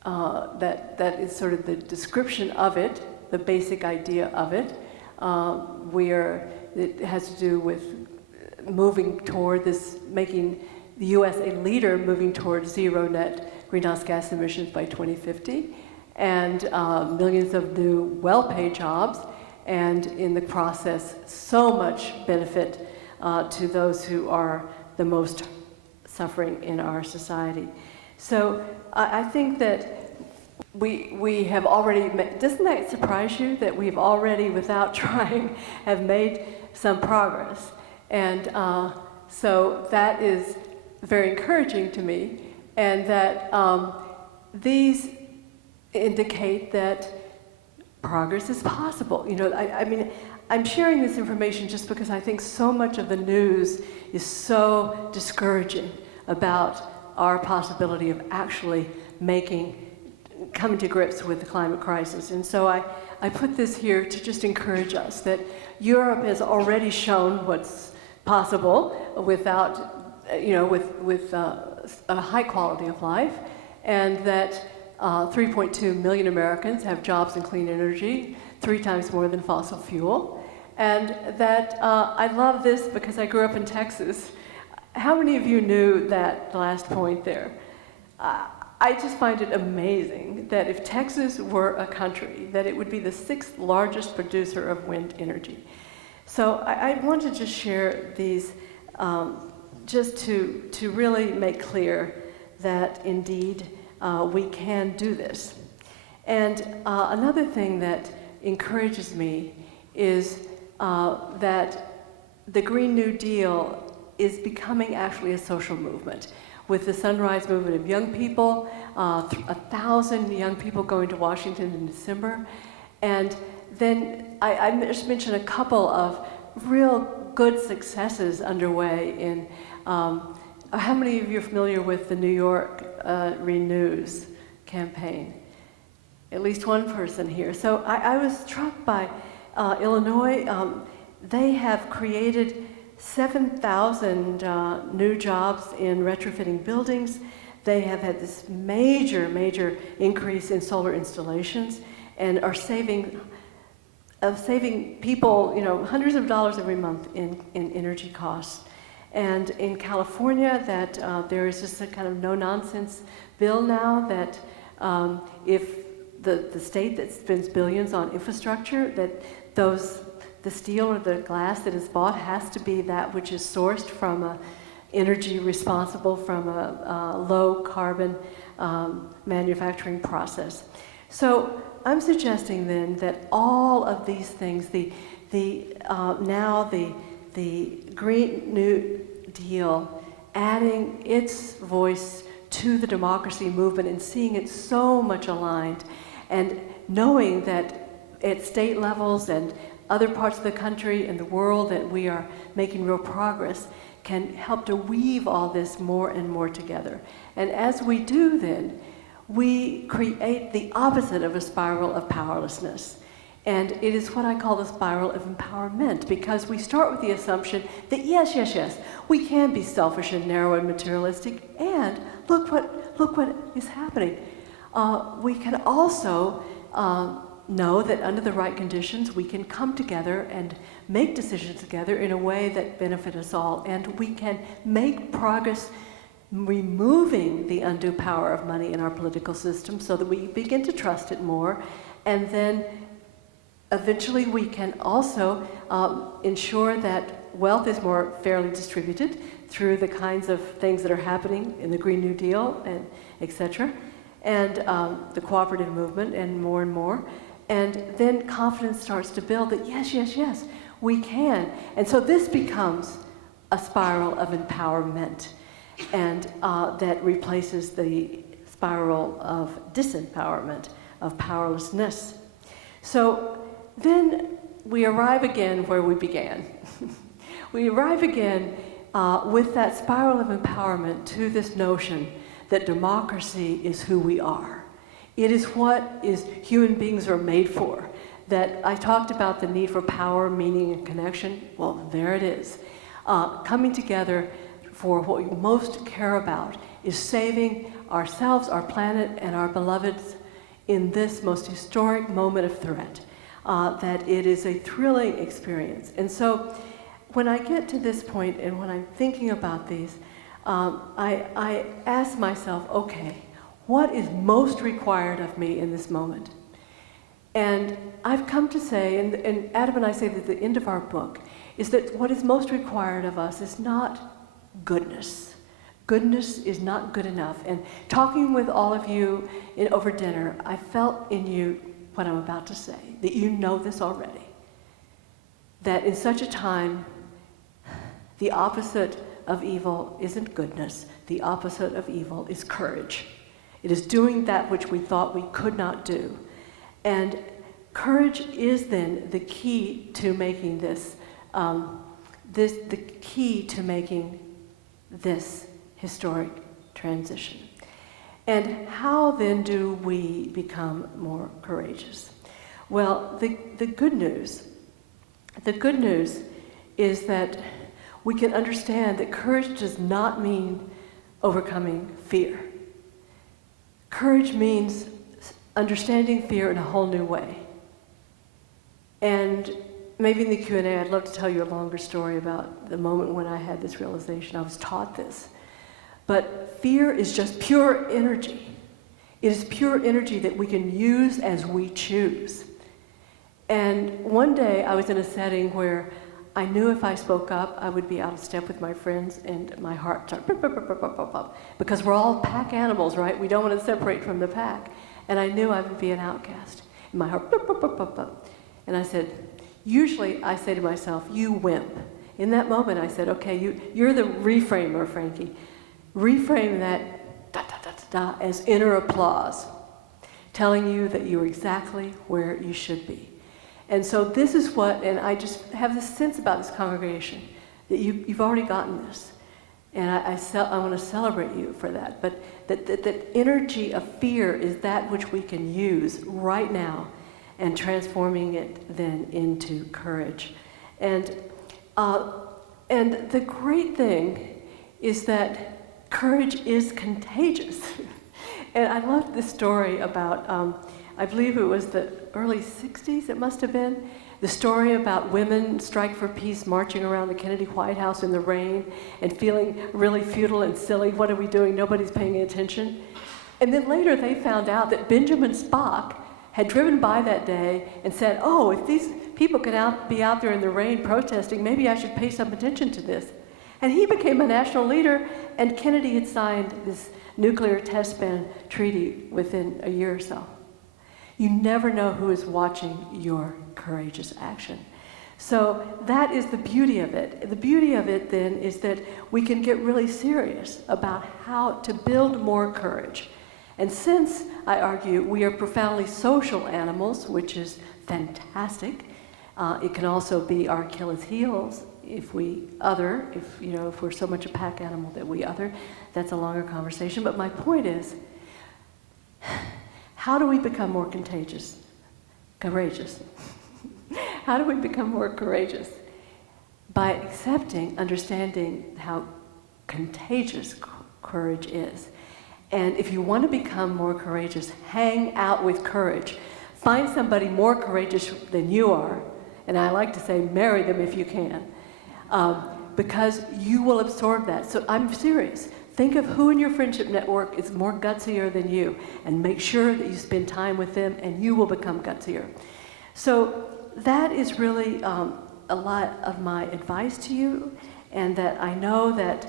that is sort of the description of it, the basic idea of it. It has to do with moving toward this, making the U.S. a leader, moving towards zero net greenhouse gas emissions by 2050, and millions of new well-paid jobs, and in the process, so much benefit to those who are the most suffering in our society. So I think that we have already, doesn't that surprise you that we've already, without trying, have made some progress? And so that is very encouraging to me, and that these indicate that progress is possible. You know, I mean, I'm sharing this information just because I think so much of the news is so discouraging about our possibility of actually coming to grips with the climate crisis. And so I put this here to just encourage us that Europe has already shown what's possible without, you know, with a high quality of life, and that 3.2 million Americans have jobs in clean energy, 3 times more than fossil fuel. And that I love this because I grew up in Texas. How many of you knew that last point there? I just find it amazing that if Texas were a country, that it would be the 6th largest producer of wind energy. So I want to just share these just to really make clear that indeed we can do this. And another thing that encourages me is that the Green New Deal is becoming actually a social movement. With the Sunrise Movement of young people, 1,000 young people going to Washington in December. And then I just mentioned a couple of real good successes underway in, how many of you are familiar with the New York Renews campaign? At least one person here. So I was struck by Illinois. They have created 7,000 new jobs in retrofitting buildings. They have had this major increase in solar installations and are saving people, you know, hundreds of dollars every month in energy costs. And in California, that there is just a kind of no-nonsense bill now that if the state that spends billions on infrastructure, that the steel or the glass that is bought has to be that which is sourced from a energy responsible from a low carbon manufacturing process. So I'm suggesting then that all of these things, now the Green New Deal, adding its voice to the democracy movement and seeing it so much aligned, and knowing that at state levels and other parts of the country and the world that we are making real progress, can help to weave all this more and more together. And as we do then, we create the opposite of a spiral of powerlessness. And it is what I call the spiral of empowerment, because we start with the assumption that yes, we can be selfish and narrow and materialistic, and look what is happening. We can also know that under the right conditions, we can come together and make decisions together in a way that benefit us all, and we can make progress removing the undue power of money in our political system so that we begin to trust it more, and then eventually we can also ensure that wealth is more fairly distributed through the kinds of things that are happening in the Green New Deal, and et cetera, and the cooperative movement, and more. And then confidence starts to build that yes, we can. And so this becomes a spiral of empowerment, and that replaces the spiral of disempowerment, of powerlessness. So then we arrive again where we began. We arrive again with that spiral of empowerment to this notion that democracy is who we are. It is what human beings are made for. That I talked about the need for power, meaning, and connection. Well, there it is. Coming together for what we most care about is saving ourselves, our planet, and our beloveds in this most historic moment of threat. That it is a thrilling experience. And so when I get to this point and when I'm thinking about these, I ask myself, okay, what is most required of me in this moment? And I've come to say, and Adam and I say that at the end of our book, is that what is most required of us is not goodness, Goodness is not good enough. And talking with all of you over dinner, I felt in you what I'm about to say, that you know this already. That in such a time, the opposite of evil isn't goodness. The opposite of evil is courage. It is doing that which we thought we could not do. And courage is then the key to making the key to making this historic transition. And how then do we become more courageous? Well, the good news is that we can understand that courage does not mean overcoming fear. Courage means understanding fear in a whole new way. And maybe in the Q&A, I'd love to tell you a longer story about the moment when I had this realization. I was taught this. But fear is just pure energy. It is pure energy that we can use as we choose. And one day I was in a setting where I knew if I spoke up, I would be out of step with my friends and my heart started, because we're all pack animals, right? We don't want to separate from the pack. And I knew I would be an outcast. And my heart, and I said, usually I say to myself, you wimp. In that moment I said, okay, you're the reframer, Frankie. Reframe that as inner applause, telling you that you're exactly where you should be. And so this is what, and I just have this sense about this congregation, that you've already gotten this. And I want to celebrate you for that. But that energy of fear is that which we can use right now and transforming it then into courage. And the great thing is that courage is contagious. And I love this story about, I believe it was the early 60s, it must have been, the story about women strike for peace marching around the Kennedy White House in the rain and feeling really futile and silly. What are we doing? Nobody's paying attention. And then later they found out that Benjamin Spock had driven by that day and said, oh, if these people can be out there in the rain protesting, maybe I should pay some attention to this. And he became a national leader, and Kennedy had signed this nuclear test ban treaty within a year or so. You never know who is watching your courageous action. So that is the beauty of it. The beauty of it then is that we can get really serious about how to build more courage. And since, I argue, we are profoundly social animals, which is fantastic, it can also be our Achilles heels if we're so much a pack animal that we other. That's a longer conversation. But my point is, how do we become more courageous? How do we become more courageous? By accepting, understanding how contagious courage is. And if you want to become more courageous, hang out with courage. Find somebody more courageous than you are, and I like to say marry them if you can, because you will absorb that. So I'm serious. Think of who in your friendship network is more gutsier than you, and make sure that you spend time with them, and you will become gutsier. So that is really a lot of my advice to you, and that I know that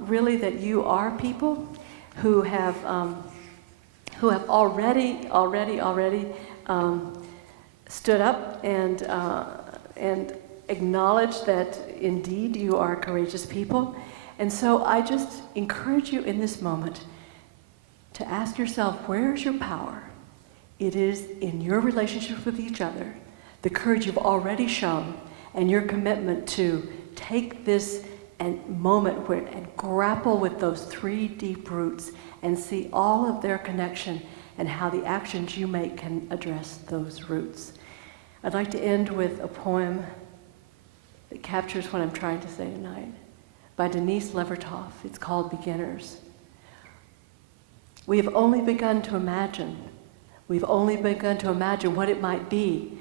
really that you are people who have already stood up and acknowledged that indeed you are courageous people. And so I just encourage you in this moment to ask yourself, where's your power? It is in your relationships with each other, the courage you've already shown, and your commitment to take this moment and grapple with those 3 deep roots and see all of their connection and how the actions you make can address those roots. I'd like to end with a poem that captures what I'm trying to say tonight, by Denise Levertov. It's called Beginners. We have only begun to imagine. We've only begun to imagine what it might be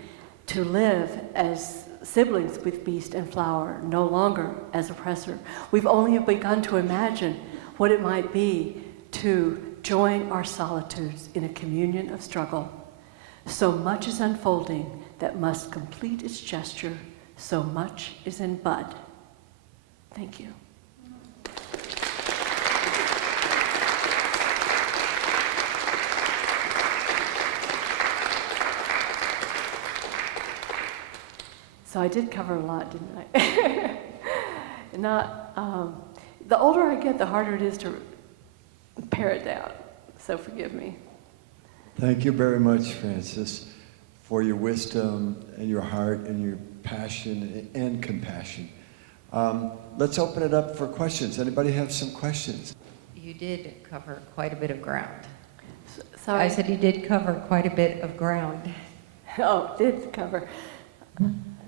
to live as siblings with beast and flower, no longer as oppressor. We've only begun to imagine what it might be to join our solitudes in a communion of struggle. So much is unfolding that must complete its gesture. So much is in bud. Thank you. So I did cover a lot, didn't I? Not, the older I get, the harder it is to pare it down. So forgive me. Thank you very much, Frances, for your wisdom and your heart and your passion and compassion. Let's open it up for questions. Anybody have some questions? You did cover quite a bit of ground. Sorry. I said you did cover quite a bit of ground. Oh, did cover.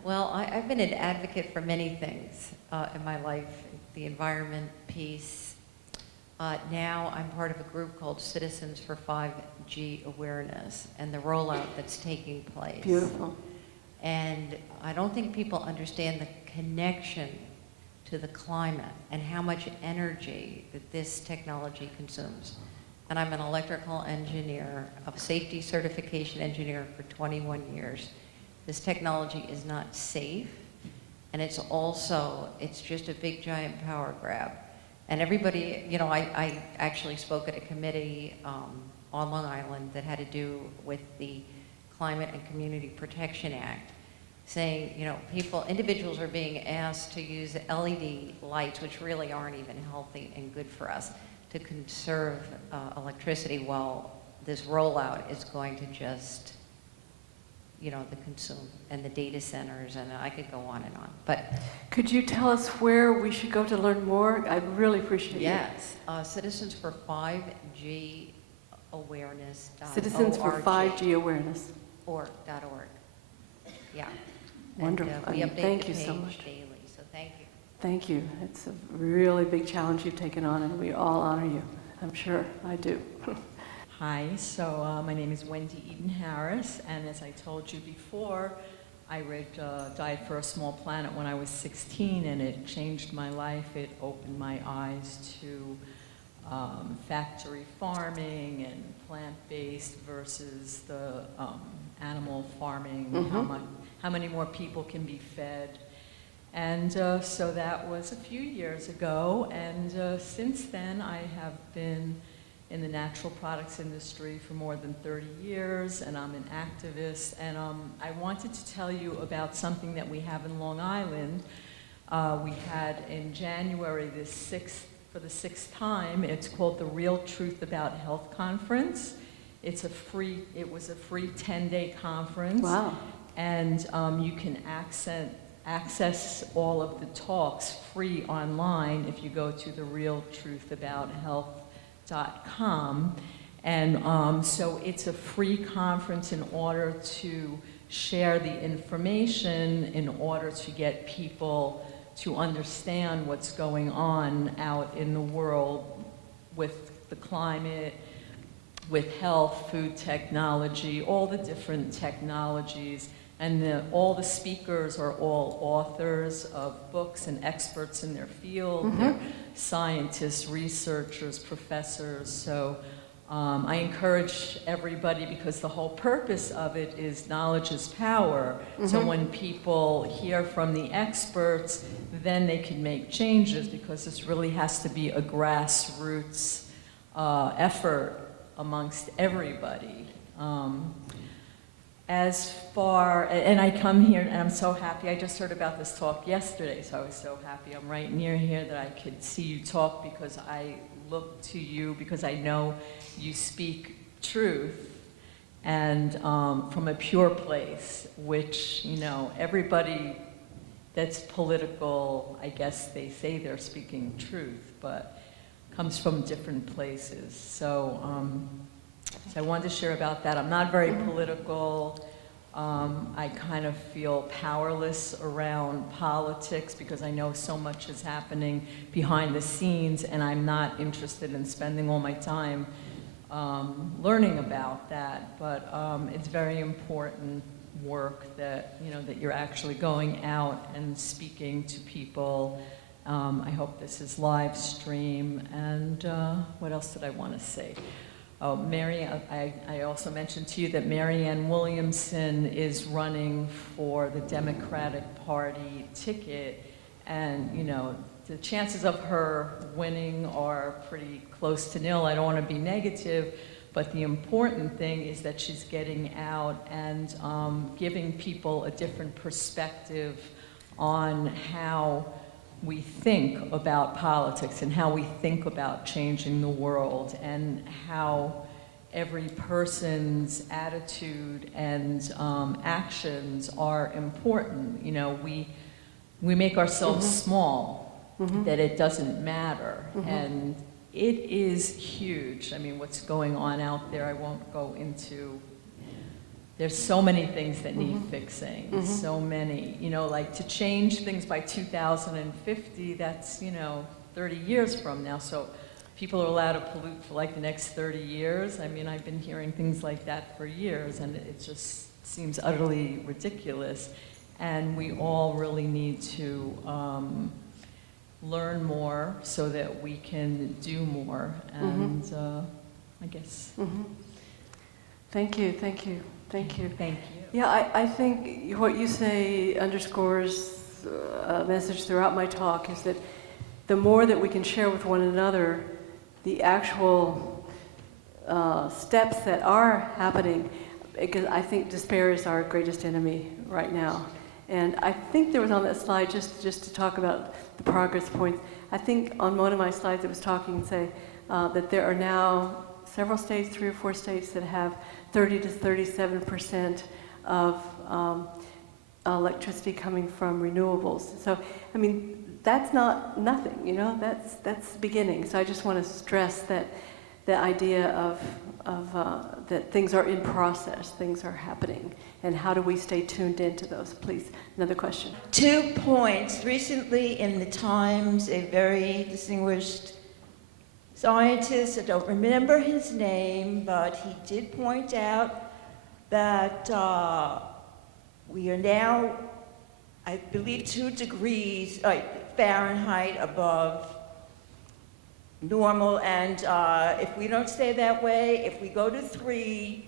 Well, I've been an advocate for many things in my life, the environment, peace. Now I'm part of a group called Citizens for 5G Awareness and the rollout that's taking place. Beautiful. And I don't think people understand the connection to the climate and how much energy that this technology consumes. And I'm an electrical engineer, a safety certification engineer for 21 years. This technology is not safe, and it's just a big giant power grab. And everybody, you know, I actually spoke at a committee on Long Island that had to do with the Climate and Community Protection Act, saying, you know, individuals are being asked to use LED lights, which really aren't even healthy and good for us, to conserve electricity while this rollout is going to just, you know, the consume and the data centers, and I could go on and on. But Could you tell us where we should go to learn more? I'd really appreciate it. yes, Citizens for 5G Awareness. Citizens for 5G Awareness. .org. Yeah. Wonderful. And, we update Thank the you so page much. daily, so thank you. Thank you. It's a really big challenge you've taken on, and we all honor you. I'm sure I do. Hi, so my name is Wendy Eden Harris, and as I told you before, I read Diet for a Small Planet when I was 16, and it changed my life. It opened my eyes to factory farming and plant-based versus the animal farming, how many more people can be fed. And so that was a few years ago, and since then I have been in the natural products industry for more than 30 years, and I'm an activist, and I wanted to tell you about something that we have in Long Island. We had in January for the sixth time, it's called the Real Truth About Health Conference. It was a free 10-day conference. Wow. And you can access all of the talks free online if you go to the realtruthabout.health.com. And so it's a free conference in order to share the information, in order to get people to understand what's going on out in the world with the climate, with health, food technology, all the different technologies. And all the speakers are all authors of books and experts in their field. They're scientists, researchers, professors. So I encourage everybody, because the whole purpose of it is knowledge is power. So when people hear from the experts, then they can make changes, because this really has to be a grassroots effort amongst everybody. As far, and I come here and I'm so happy, I just heard about this talk yesterday, so I was so happy. I'm right near here that I could see you talk, because I look to you, because I know you speak truth, and from a pure place, which, you know, everybody that's political, I guess they say they're speaking truth, but comes from different places. So I wanted to share about that. I'm not very political. I kind of feel powerless around politics, because I know so much is happening behind the scenes, and I'm not interested in spending all my time learning about that. But it's very important work that, you know, that you're actually going out and speaking to people. I hope this is live stream. And what else did I want to say? Oh, I also mentioned to you that Marianne Williamson is running for the Democratic Party ticket, and, you know, the chances of her winning are pretty close to nil. I don't want to be negative, But the important thing is that she's getting out and giving people a different perspective on how we think about politics and how we think about changing the world, and how every person's attitude and actions are important. You know, we make ourselves small, that it doesn't matter. And it is huge. I mean, what's going on out there, I won't go into. There's so many things that need fixing, so many. You know, like to change things by 2050, that's, 30 years from now. So people are allowed to pollute for like the next 30 years. I mean, I've been hearing things like that for years, and it just seems utterly ridiculous. And we all really need to learn more so that we can do more. And I guess. Thank you, thank you, thank you. Thank you. Yeah, I think what you say underscores a message throughout my talk, is that the more that we can share with one another the actual steps that are happening, because I think despair is our greatest enemy right now. And I think there was on that slide, just to talk about the progress points, I think on one of my slides it was talking, say, that there are now several states, 3 or 4 states, that have 30 to 37% of electricity coming from renewables. So, I mean, that's not nothing, that's the beginning. So I just want to stress that the idea of that things are in process, things are happening, and how do we stay tuned into those? Please, another question. 2 points. Recently in the Times, a very distinguished scientist, I don't remember his name, but he did point out that we are now, I believe, 2 degrees Fahrenheit above normal, and if we don't stay that way, if we go to 3,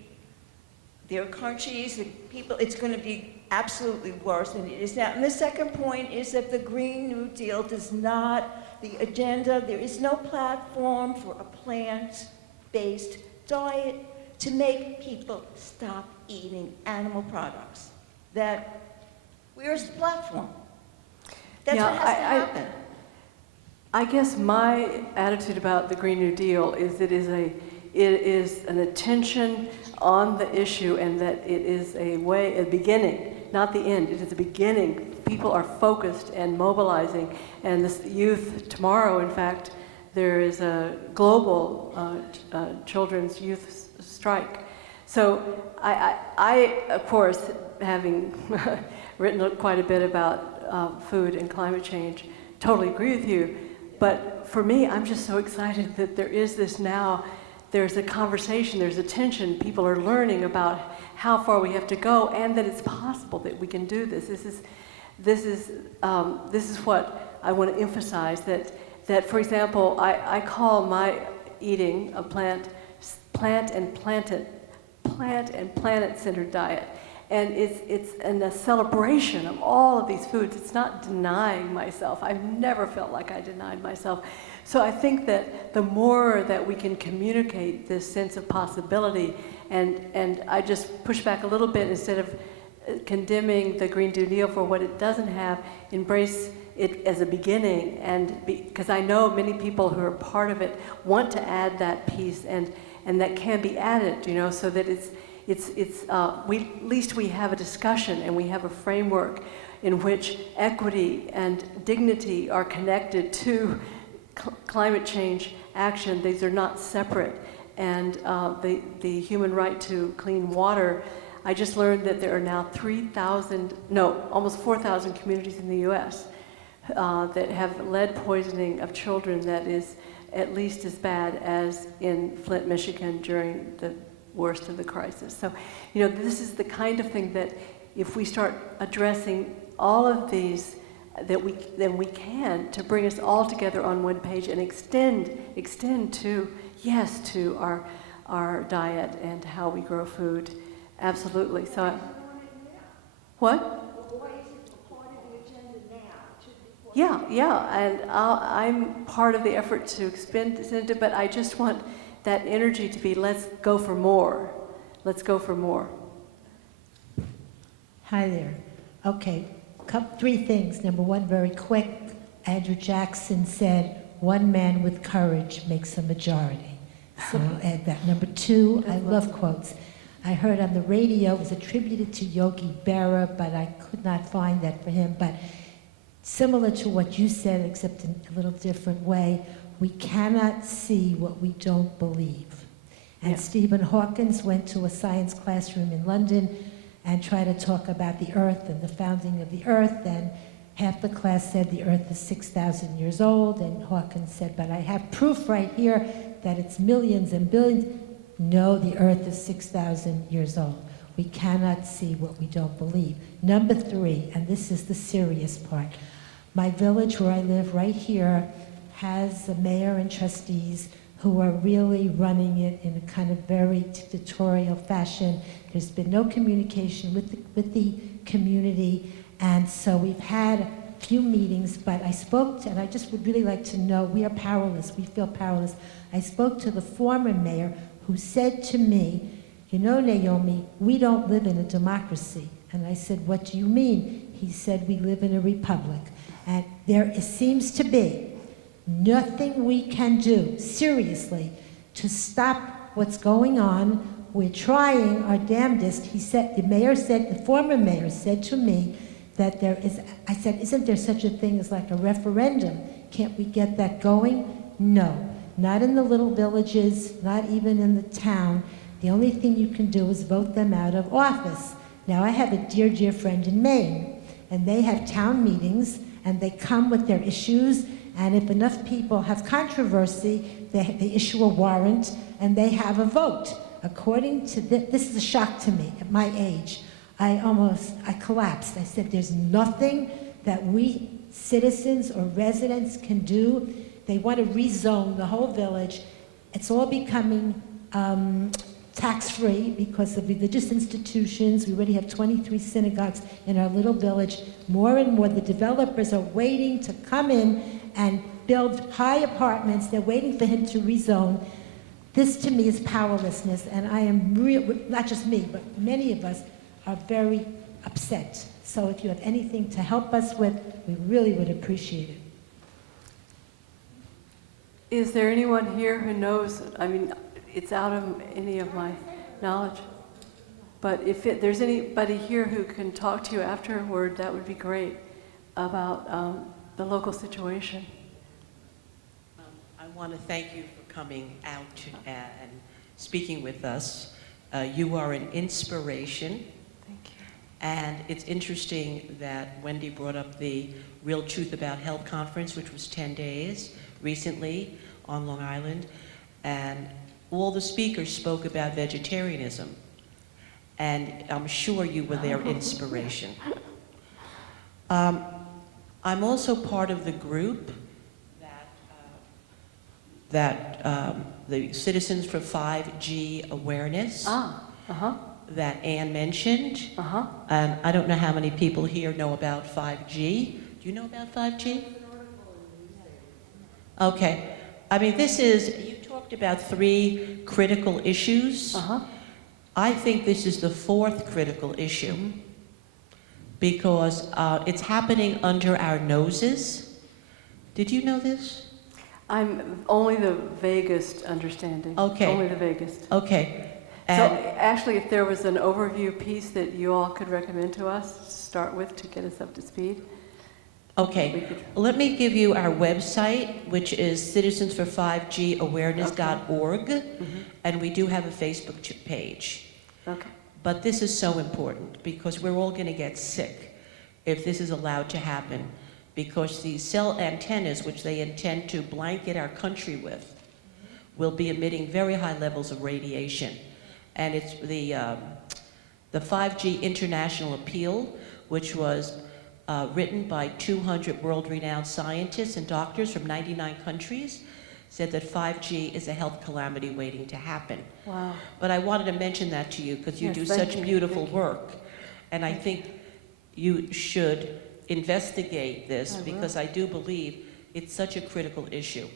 there are countries, people, it's going to be absolutely worse than it is now. And the second point is that the Green New Deal does not, the agenda, there is no platform for a plant-based diet to make people stop eating animal products. Where's the platform? That's what has to happen. I guess my attitude about the Green New Deal is it is an attention on the issue, and that it is a beginning, not the end. It is a beginning. People are focused and mobilizing, and this youth tomorrow, in fact, there is a global children's youth strike. So I of course, having written quite a bit about food and climate change, totally agree with you. But for me, I'm just so excited that there is this now. There's a conversation, there's attention. People are learning about how far we have to go, and that it's possible that we can do this. This is what I want to emphasize. That for example, I call my eating a plant and planet-centered diet. And it's a celebration of all of these foods. It's not denying myself. I've never felt like I denied myself. So I think that the more that we can communicate this sense of possibility, and I just push back a little bit, instead of condemning the Green New Deal for what it doesn't have, embrace it as a beginning. And because I know many people who are part of it want to add that piece, and that can be added, so that at least we have a discussion, and we have a framework in which equity and dignity are connected to climate change action. These are not separate. And the human right to clean water, I just learned that there are now almost 4,000 communities in the US that have lead poisoning of children that is at least as bad as in Flint, Michigan during the worst of the crisis. So, this is the kind of thing that if we start addressing all of these, then we can, to bring us all together on one page and extend to our diet and how we grow food. Absolutely. So, what? Yeah, and I'm part of the effort to extend it, but I just want that energy to be, let's go for more. Let's go for more. Hi there. Okay, three things. Number one, very quick. Andrew Jackson said, one man with courage makes a majority. So I'll add that. Number two, I love quotes. I heard on the radio, it was attributed to Yogi Berra, but I could not find that for him. But similar to what you said, except in a little different way, we cannot see what we don't believe. And Yeah. Stephen Hawkins went to a science classroom in London and tried to talk about the Earth and the founding of the Earth, and half the class said the Earth is 6,000 years old, and Hawkins said, but I have proof right here that it's millions and billions. No, the Earth is 6,000 years old. We cannot see what we don't believe. Number three, and this is the serious part, my village where I live right here has a mayor and trustees who are really running it in a kind of very dictatorial fashion. There's been no communication with the community, and so we've had a few meetings, but I spoke to, and I just would really like to know, we are powerless, we feel powerless. I spoke to the former mayor who said to me, you know, Naomi, we don't live in a democracy. And I said, what do you mean? He said, we live in a republic. And there seems to be nothing we can do, seriously, to stop what's going on. We're trying our damnedest. He said, the former mayor said to me that there is, I said, isn't there such a thing as like a referendum? Can't we get that going? No, not in the little villages, not even in the town. The only thing you can do is vote them out of office. Now, I have a dear, dear friend in Maine, and they have town meetings, and they come with their issues, and if enough people have controversy, they issue a warrant, and they have a vote. According to this is a shock to me at my age. I collapsed. I said, there's nothing that we citizens or residents can do. They want to rezone the whole village. It's all becoming tax-free because of religious institutions. We already have 23 synagogues in our little village. More and more, the developers are waiting to come in and build high apartments. They're waiting for him to rezone. This, to me, is powerlessness, and I am not just me, but many of us are very upset. So if you have anything to help us with, we really would appreciate it. Is there anyone here who knows, I mean, it's out of any of my knowledge, but if there's anybody here who can talk to you afterward, that would be great, about the local situation. I want to thank you for coming out and speaking with us. You are an inspiration. Thank you. And it's interesting that Wendy brought up the Real Truth About Health conference, which was 10 days recently on Long Island. And all the speakers spoke about vegetarianism. And I'm sure you were their inspiration. I'm also part of the group that the Citizens for 5G Awareness that Ann mentioned. And I don't know how many people here know about 5G. Do you know about 5G? Okay. I mean, you talked about 3 critical issues. I think this is the 4th critical issue because it's happening under our noses. Did you know this? I'm only the vaguest understanding. Okay. Only the vaguest. Okay. So And actually, if there was an overview piece that you all could recommend to us to start with to get us up to speed. okay, let me give you our website, which is citizensfor5gawareness.org, and we do have a Facebook page. Okay. But this is so important because we're all going to get sick if this is allowed to happen, because these cell antennas, which they intend to blanket our country with, will be emitting very high levels of radiation. And it's the 5G International Appeal, which was written by 200 world-renowned scientists and doctors from 99 countries, said that 5G is a health calamity waiting to happen. Wow. But I wanted to mention that to you because you Yes, do thank such you, beautiful thank you. work. And I think you should investigate this I will. because I do believe it's such a critical issue.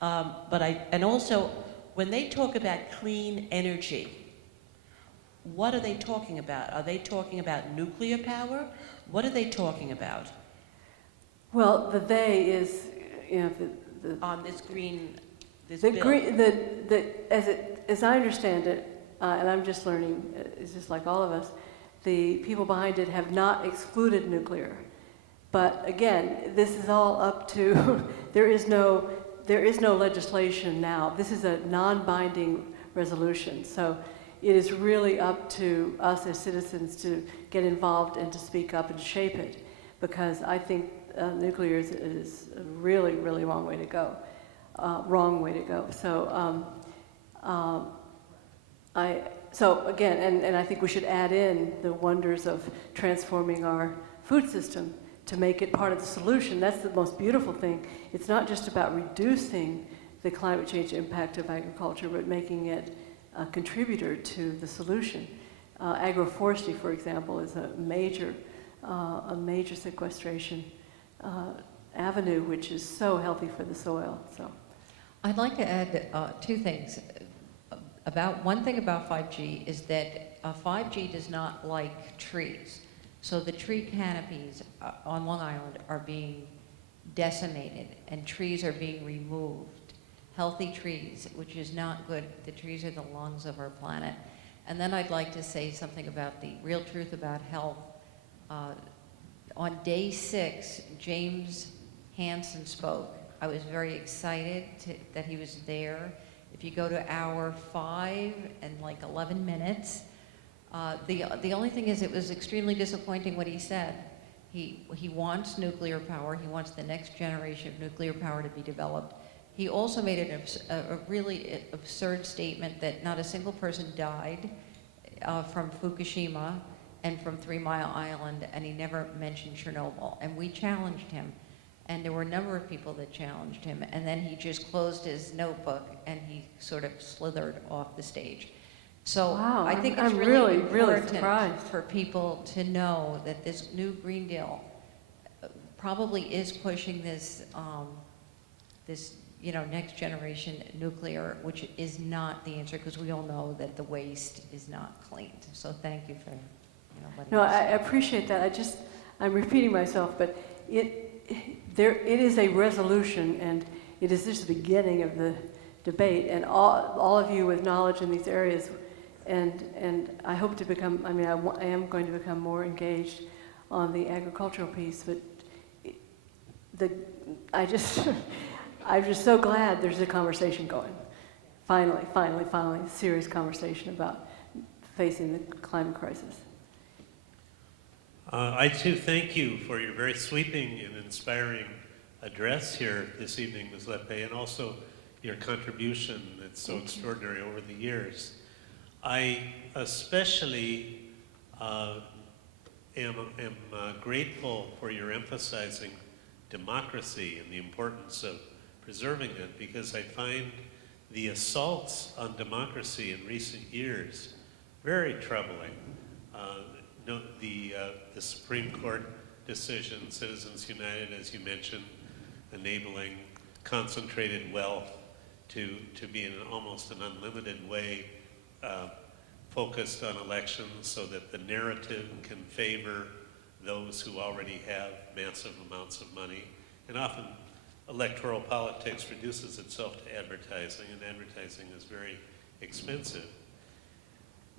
And also, when they talk about clean energy, what are they talking about? Are they talking about nuclear power? What are they talking about Well, the they is, you know, the on this green, this the bill? green, as I understand it, and I'm just learning, it's just like all of us, the people behind it have not excluded nuclear. But again, this is all up to, there is no legislation now. This is a non-binding resolution. So it is really up to us as citizens to get involved and to speak up and shape it. Because I think nuclear is a really, really wrong way to go. So again, and I think we should add in the wonders of transforming our food system to make it part of the solution. That's the most beautiful thing. It's not just about reducing the climate change impact of agriculture, but making it a contributor to the solution. Agroforestry, for example, is a major sequestration avenue, which is so healthy for the soil. So, I'd like to add two things. One thing about 5G is that 5G does not like trees. So the tree canopies on Long Island are being decimated and trees are being removed. Healthy trees, which is not good. The trees are the lungs of our planet. And then I'd like to say something about the real truth about health. On day 6, James Hansen spoke. I was very excited that he was there. If you go to hour 5 and like 11 minutes, the only thing is it was extremely disappointing what he said. He wants nuclear power. He wants the next generation of nuclear power to be developed. He also made a really absurd statement that not a single person died from Fukushima and from 3 Mile Island, and he never mentioned Chernobyl. And we challenged him, and there were a number of people that challenged him, and then he just closed his notebook and he sort of slithered off the stage. So wow, I think it's I'm really really important surprised. for people to know that this new Green Deal probably is pushing this, next generation nuclear, which is not the answer, because we all know that the waste is not cleaned. So thank you for, letting no, us I appreciate that. I'm repeating myself, but it is a resolution, and it is just the beginning of the debate. And all of you with knowledge in these areas, and I hope to become. I am going to become more engaged on the agricultural piece. But I'm just so glad there's a conversation going. Finally, serious conversation about facing the climate crisis. I too thank you for your very sweeping and inspiring address here this evening, Ms. Lepe, and also your contribution that's so extraordinary over the years. I especially am grateful for your emphasizing democracy and the importance of preserving it, because I find the assaults on democracy in recent years very troubling. The Supreme Court decision, Citizens United, as you mentioned, enabling concentrated wealth to be in almost an unlimited way focused on elections so that the narrative can favor those who already have massive amounts of money. And often electoral politics reduces itself to advertising, and advertising is very expensive.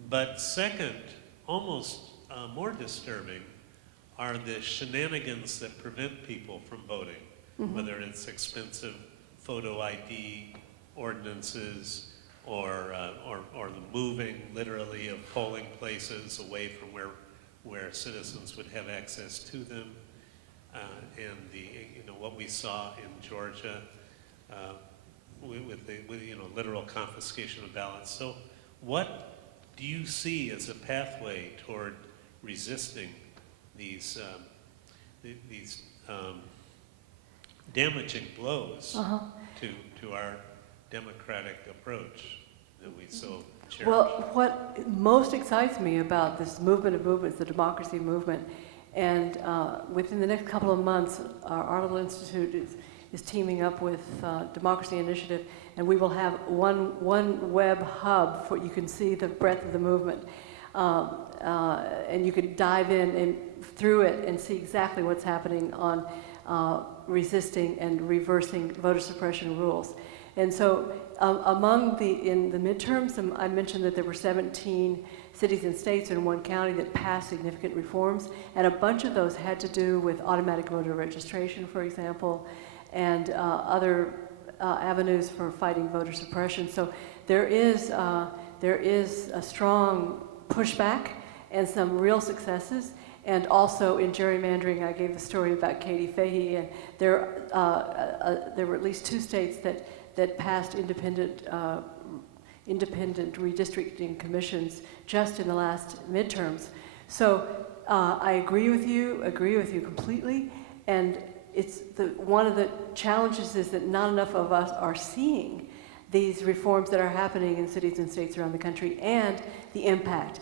But second, almost more disturbing, are the shenanigans that prevent people from voting, whether it's expensive photo ID ordinances or the moving, literally, of polling places away from where citizens would have access to them, and what we saw in Georgia with literal confiscation of ballots. So, what do you see as a pathway toward resisting these damaging blows to our democratic approach that we so cherish? Well, what most excites me about this movement of movements, the democracy movement, and within the next couple of months, our Arnold Institute is teaming up with Democracy Initiative, and we will have one web hub for you can see the breadth of the movement, and you can dive in and through it and see exactly what's happening on resisting and reversing voter suppression rules. And so in the midterms, I mentioned that there were 17 cities and states in one county that passed significant reforms, and a bunch of those had to do with automatic voter registration, for example, and other avenues for fighting voter suppression. So there is a strong pushback and some real successes. And also in gerrymandering, I gave the story about Katie Fahey, and there were at least 2 states that passed independent redistricting commissions just in the last midterms. So I agree with you completely. And one of the challenges is that not enough of us are seeing these reforms that are happening in cities and states around the country and the impact.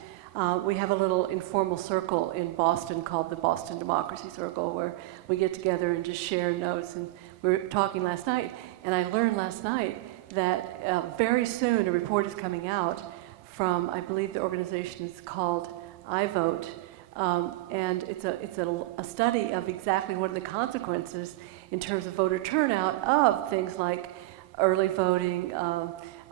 We have a little informal circle in Boston called the Boston Democracy Circle, where we get together and just share notes. And we were talking last night, and I learned last night that very soon a report is coming out from, I believe the organization is called iVote, and it's a study of exactly what are the consequences in terms of voter turnout of things like early voting,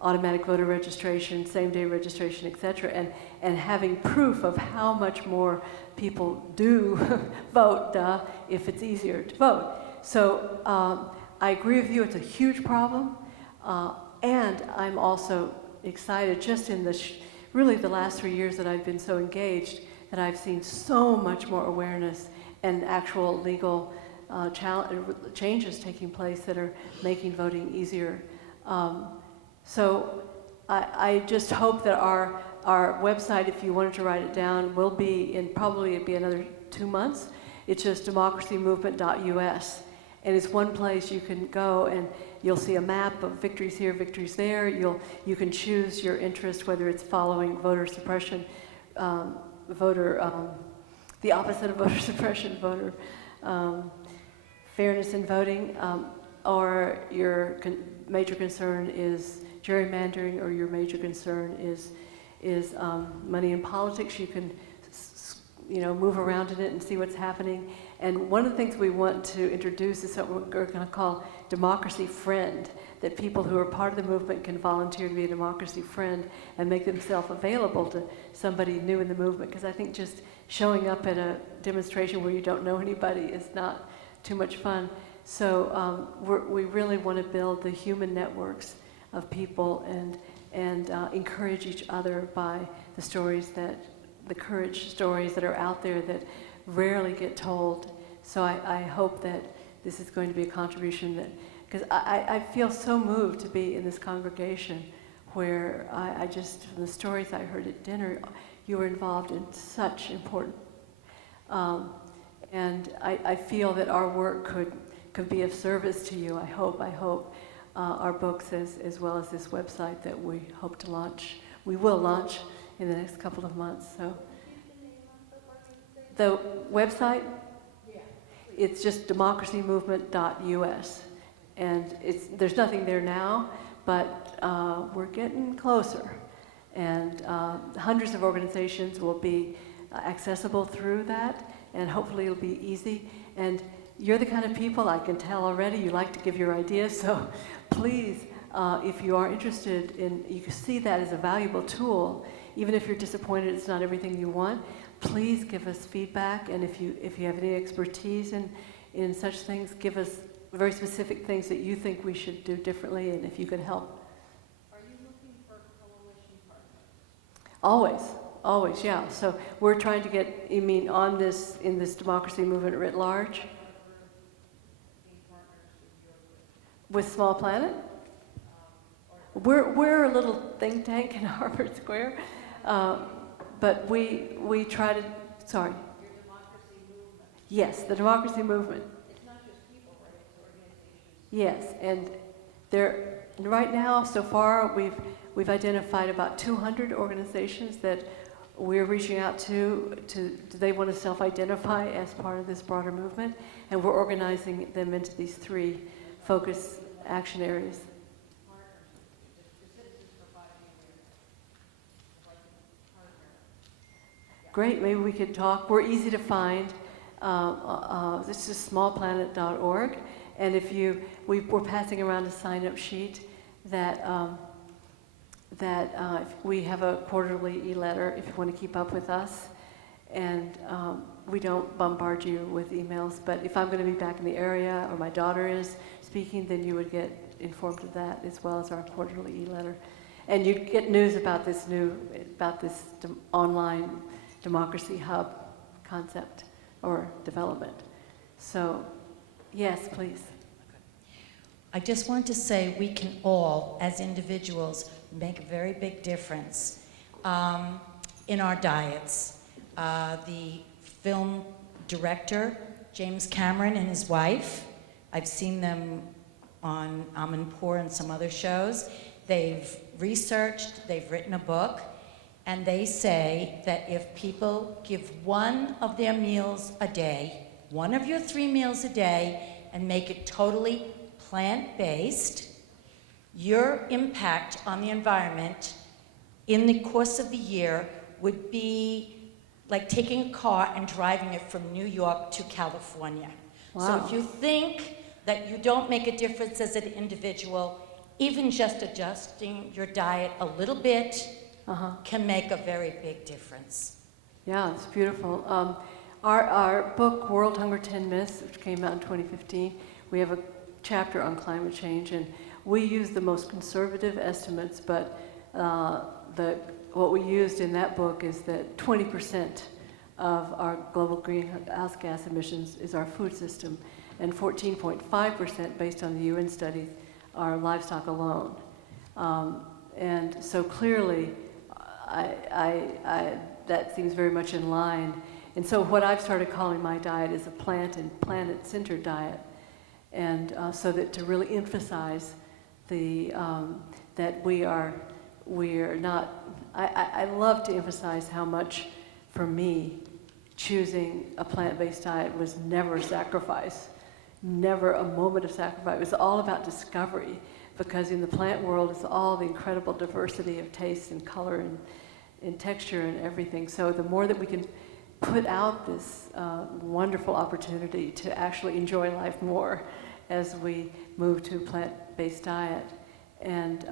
automatic voter registration, same-day registration, etc., and having proof of how much more people do vote if it's easier to vote. So I agree with you, it's a huge problem, and I'm also excited just in really the last 3 years that I've been so engaged that I've seen so much more awareness and actual legal changes taking place that are making voting easier. So I just hope that our website, if you wanted to write it down, will be in probably it'd be another 2 months. It's just democracymovement.us. And it's one place you can go and you'll see a map of victories here, victories there. You can choose your interest, whether it's following voter suppression, the opposite of voter suppression, voter fairness in voting, or your major concern is gerrymandering, or your major concern is money in politics. You can move around in it and see what's happening. And one of the things we want to introduce is something we're going to call Democracy Friend, that people who are part of the movement can volunteer to be a democracy friend and make themselves available to somebody new in the movement. Because I think just showing up at a demonstration where you don't know anybody is not too much fun. So we really want to build the human networks of people and encourage each other by the courage stories that are out there that rarely get told. So I hope that this is going to be a contribution that, because I feel so moved to be in this congregation where I just, from the stories I heard at dinner, you were involved in such important, and I feel that our work could be of service to you. I hope our books as well as this website that we hope to launch, we will launch in the next couple of months. So the website, it's just democracymovement.us, and there's nothing there now, but we're getting closer, and hundreds of organizations will be accessible through that, and hopefully it'll be easy. And you're the kind of people, I can tell already, you like to give your ideas, so please, if you are interested in, you can see that as a valuable tool, even if you're disappointed it's not everything you want, please give us feedback, and if you have any expertise in such things, give us very specific things that you think we should do differently, and if you could help. Are you looking for coalition partners? Always, yeah. So we're trying to get, you mean in this democracy movement writ large? With Small Planet? We're a little think tank in Harvard Square, but we try to, sorry. Your democracy movement. Yes, the democracy movement. It's not just people, right? It's organizations. Yes, and right now, so far, we've identified about 200 organizations that we're reaching out to they want to self-identify as part of this broader movement, and we're organizing them into these 3 focus action areas. Great, maybe we could talk. We're easy to find. This is smallplanet.org, and we're passing around a sign-up sheet that we have a quarterly e-letter if you want to keep up with us, and we don't bombard you with emails. But if I'm going to be back in the area or my daughter is speaking, then you would get informed of that as well as our quarterly e-letter, and you'd get news about this online democracy hub concept or development. So, yes, please. I just want to say we can all, as individuals, make a very big difference in our diets. The film director, James Cameron, and his wife, I've seen them on Amanpour and some other shows. They've researched, they've written a book, and they say that if people give one of their meals a day, one of your 3 meals a day, and make it totally plant-based, your impact on the environment in the course of the year would be like taking a car and driving it from New York to California. Wow. So if you think that you don't make a difference as an individual, even just adjusting your diet a little bit can make a very big difference. Yeah, it's beautiful. Our book, World Hunger 10 Myths, which came out in 2015, we have a chapter on climate change, and we use the most conservative estimates, but what we used in that book is that 20% of our global greenhouse gas emissions is our food system, and 14.5% based on the UN studies are livestock alone. And so clearly, that seems very much in line. And so what I've started calling my diet is a plant and planet-centered diet, and so that to really emphasize that we're not. I love to emphasize how much, for me, choosing a plant-based diet was never a sacrifice, never a moment of sacrifice. It was all about discovery, because in the plant world it's all the incredible diversity of taste and color and texture and everything. So the more that we can put out this wonderful opportunity to actually enjoy life more as we move to a plant-based diet. And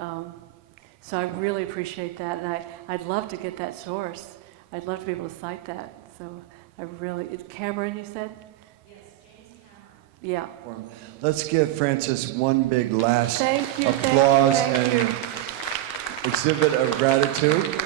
so I really appreciate that, and I'd love to get that source. I'd love to be able to cite that. So it's Cameron, you said? Yes, James Cameron. Yeah. Let's give Frances one big last Thank you, applause thank you. and exhibit of gratitude.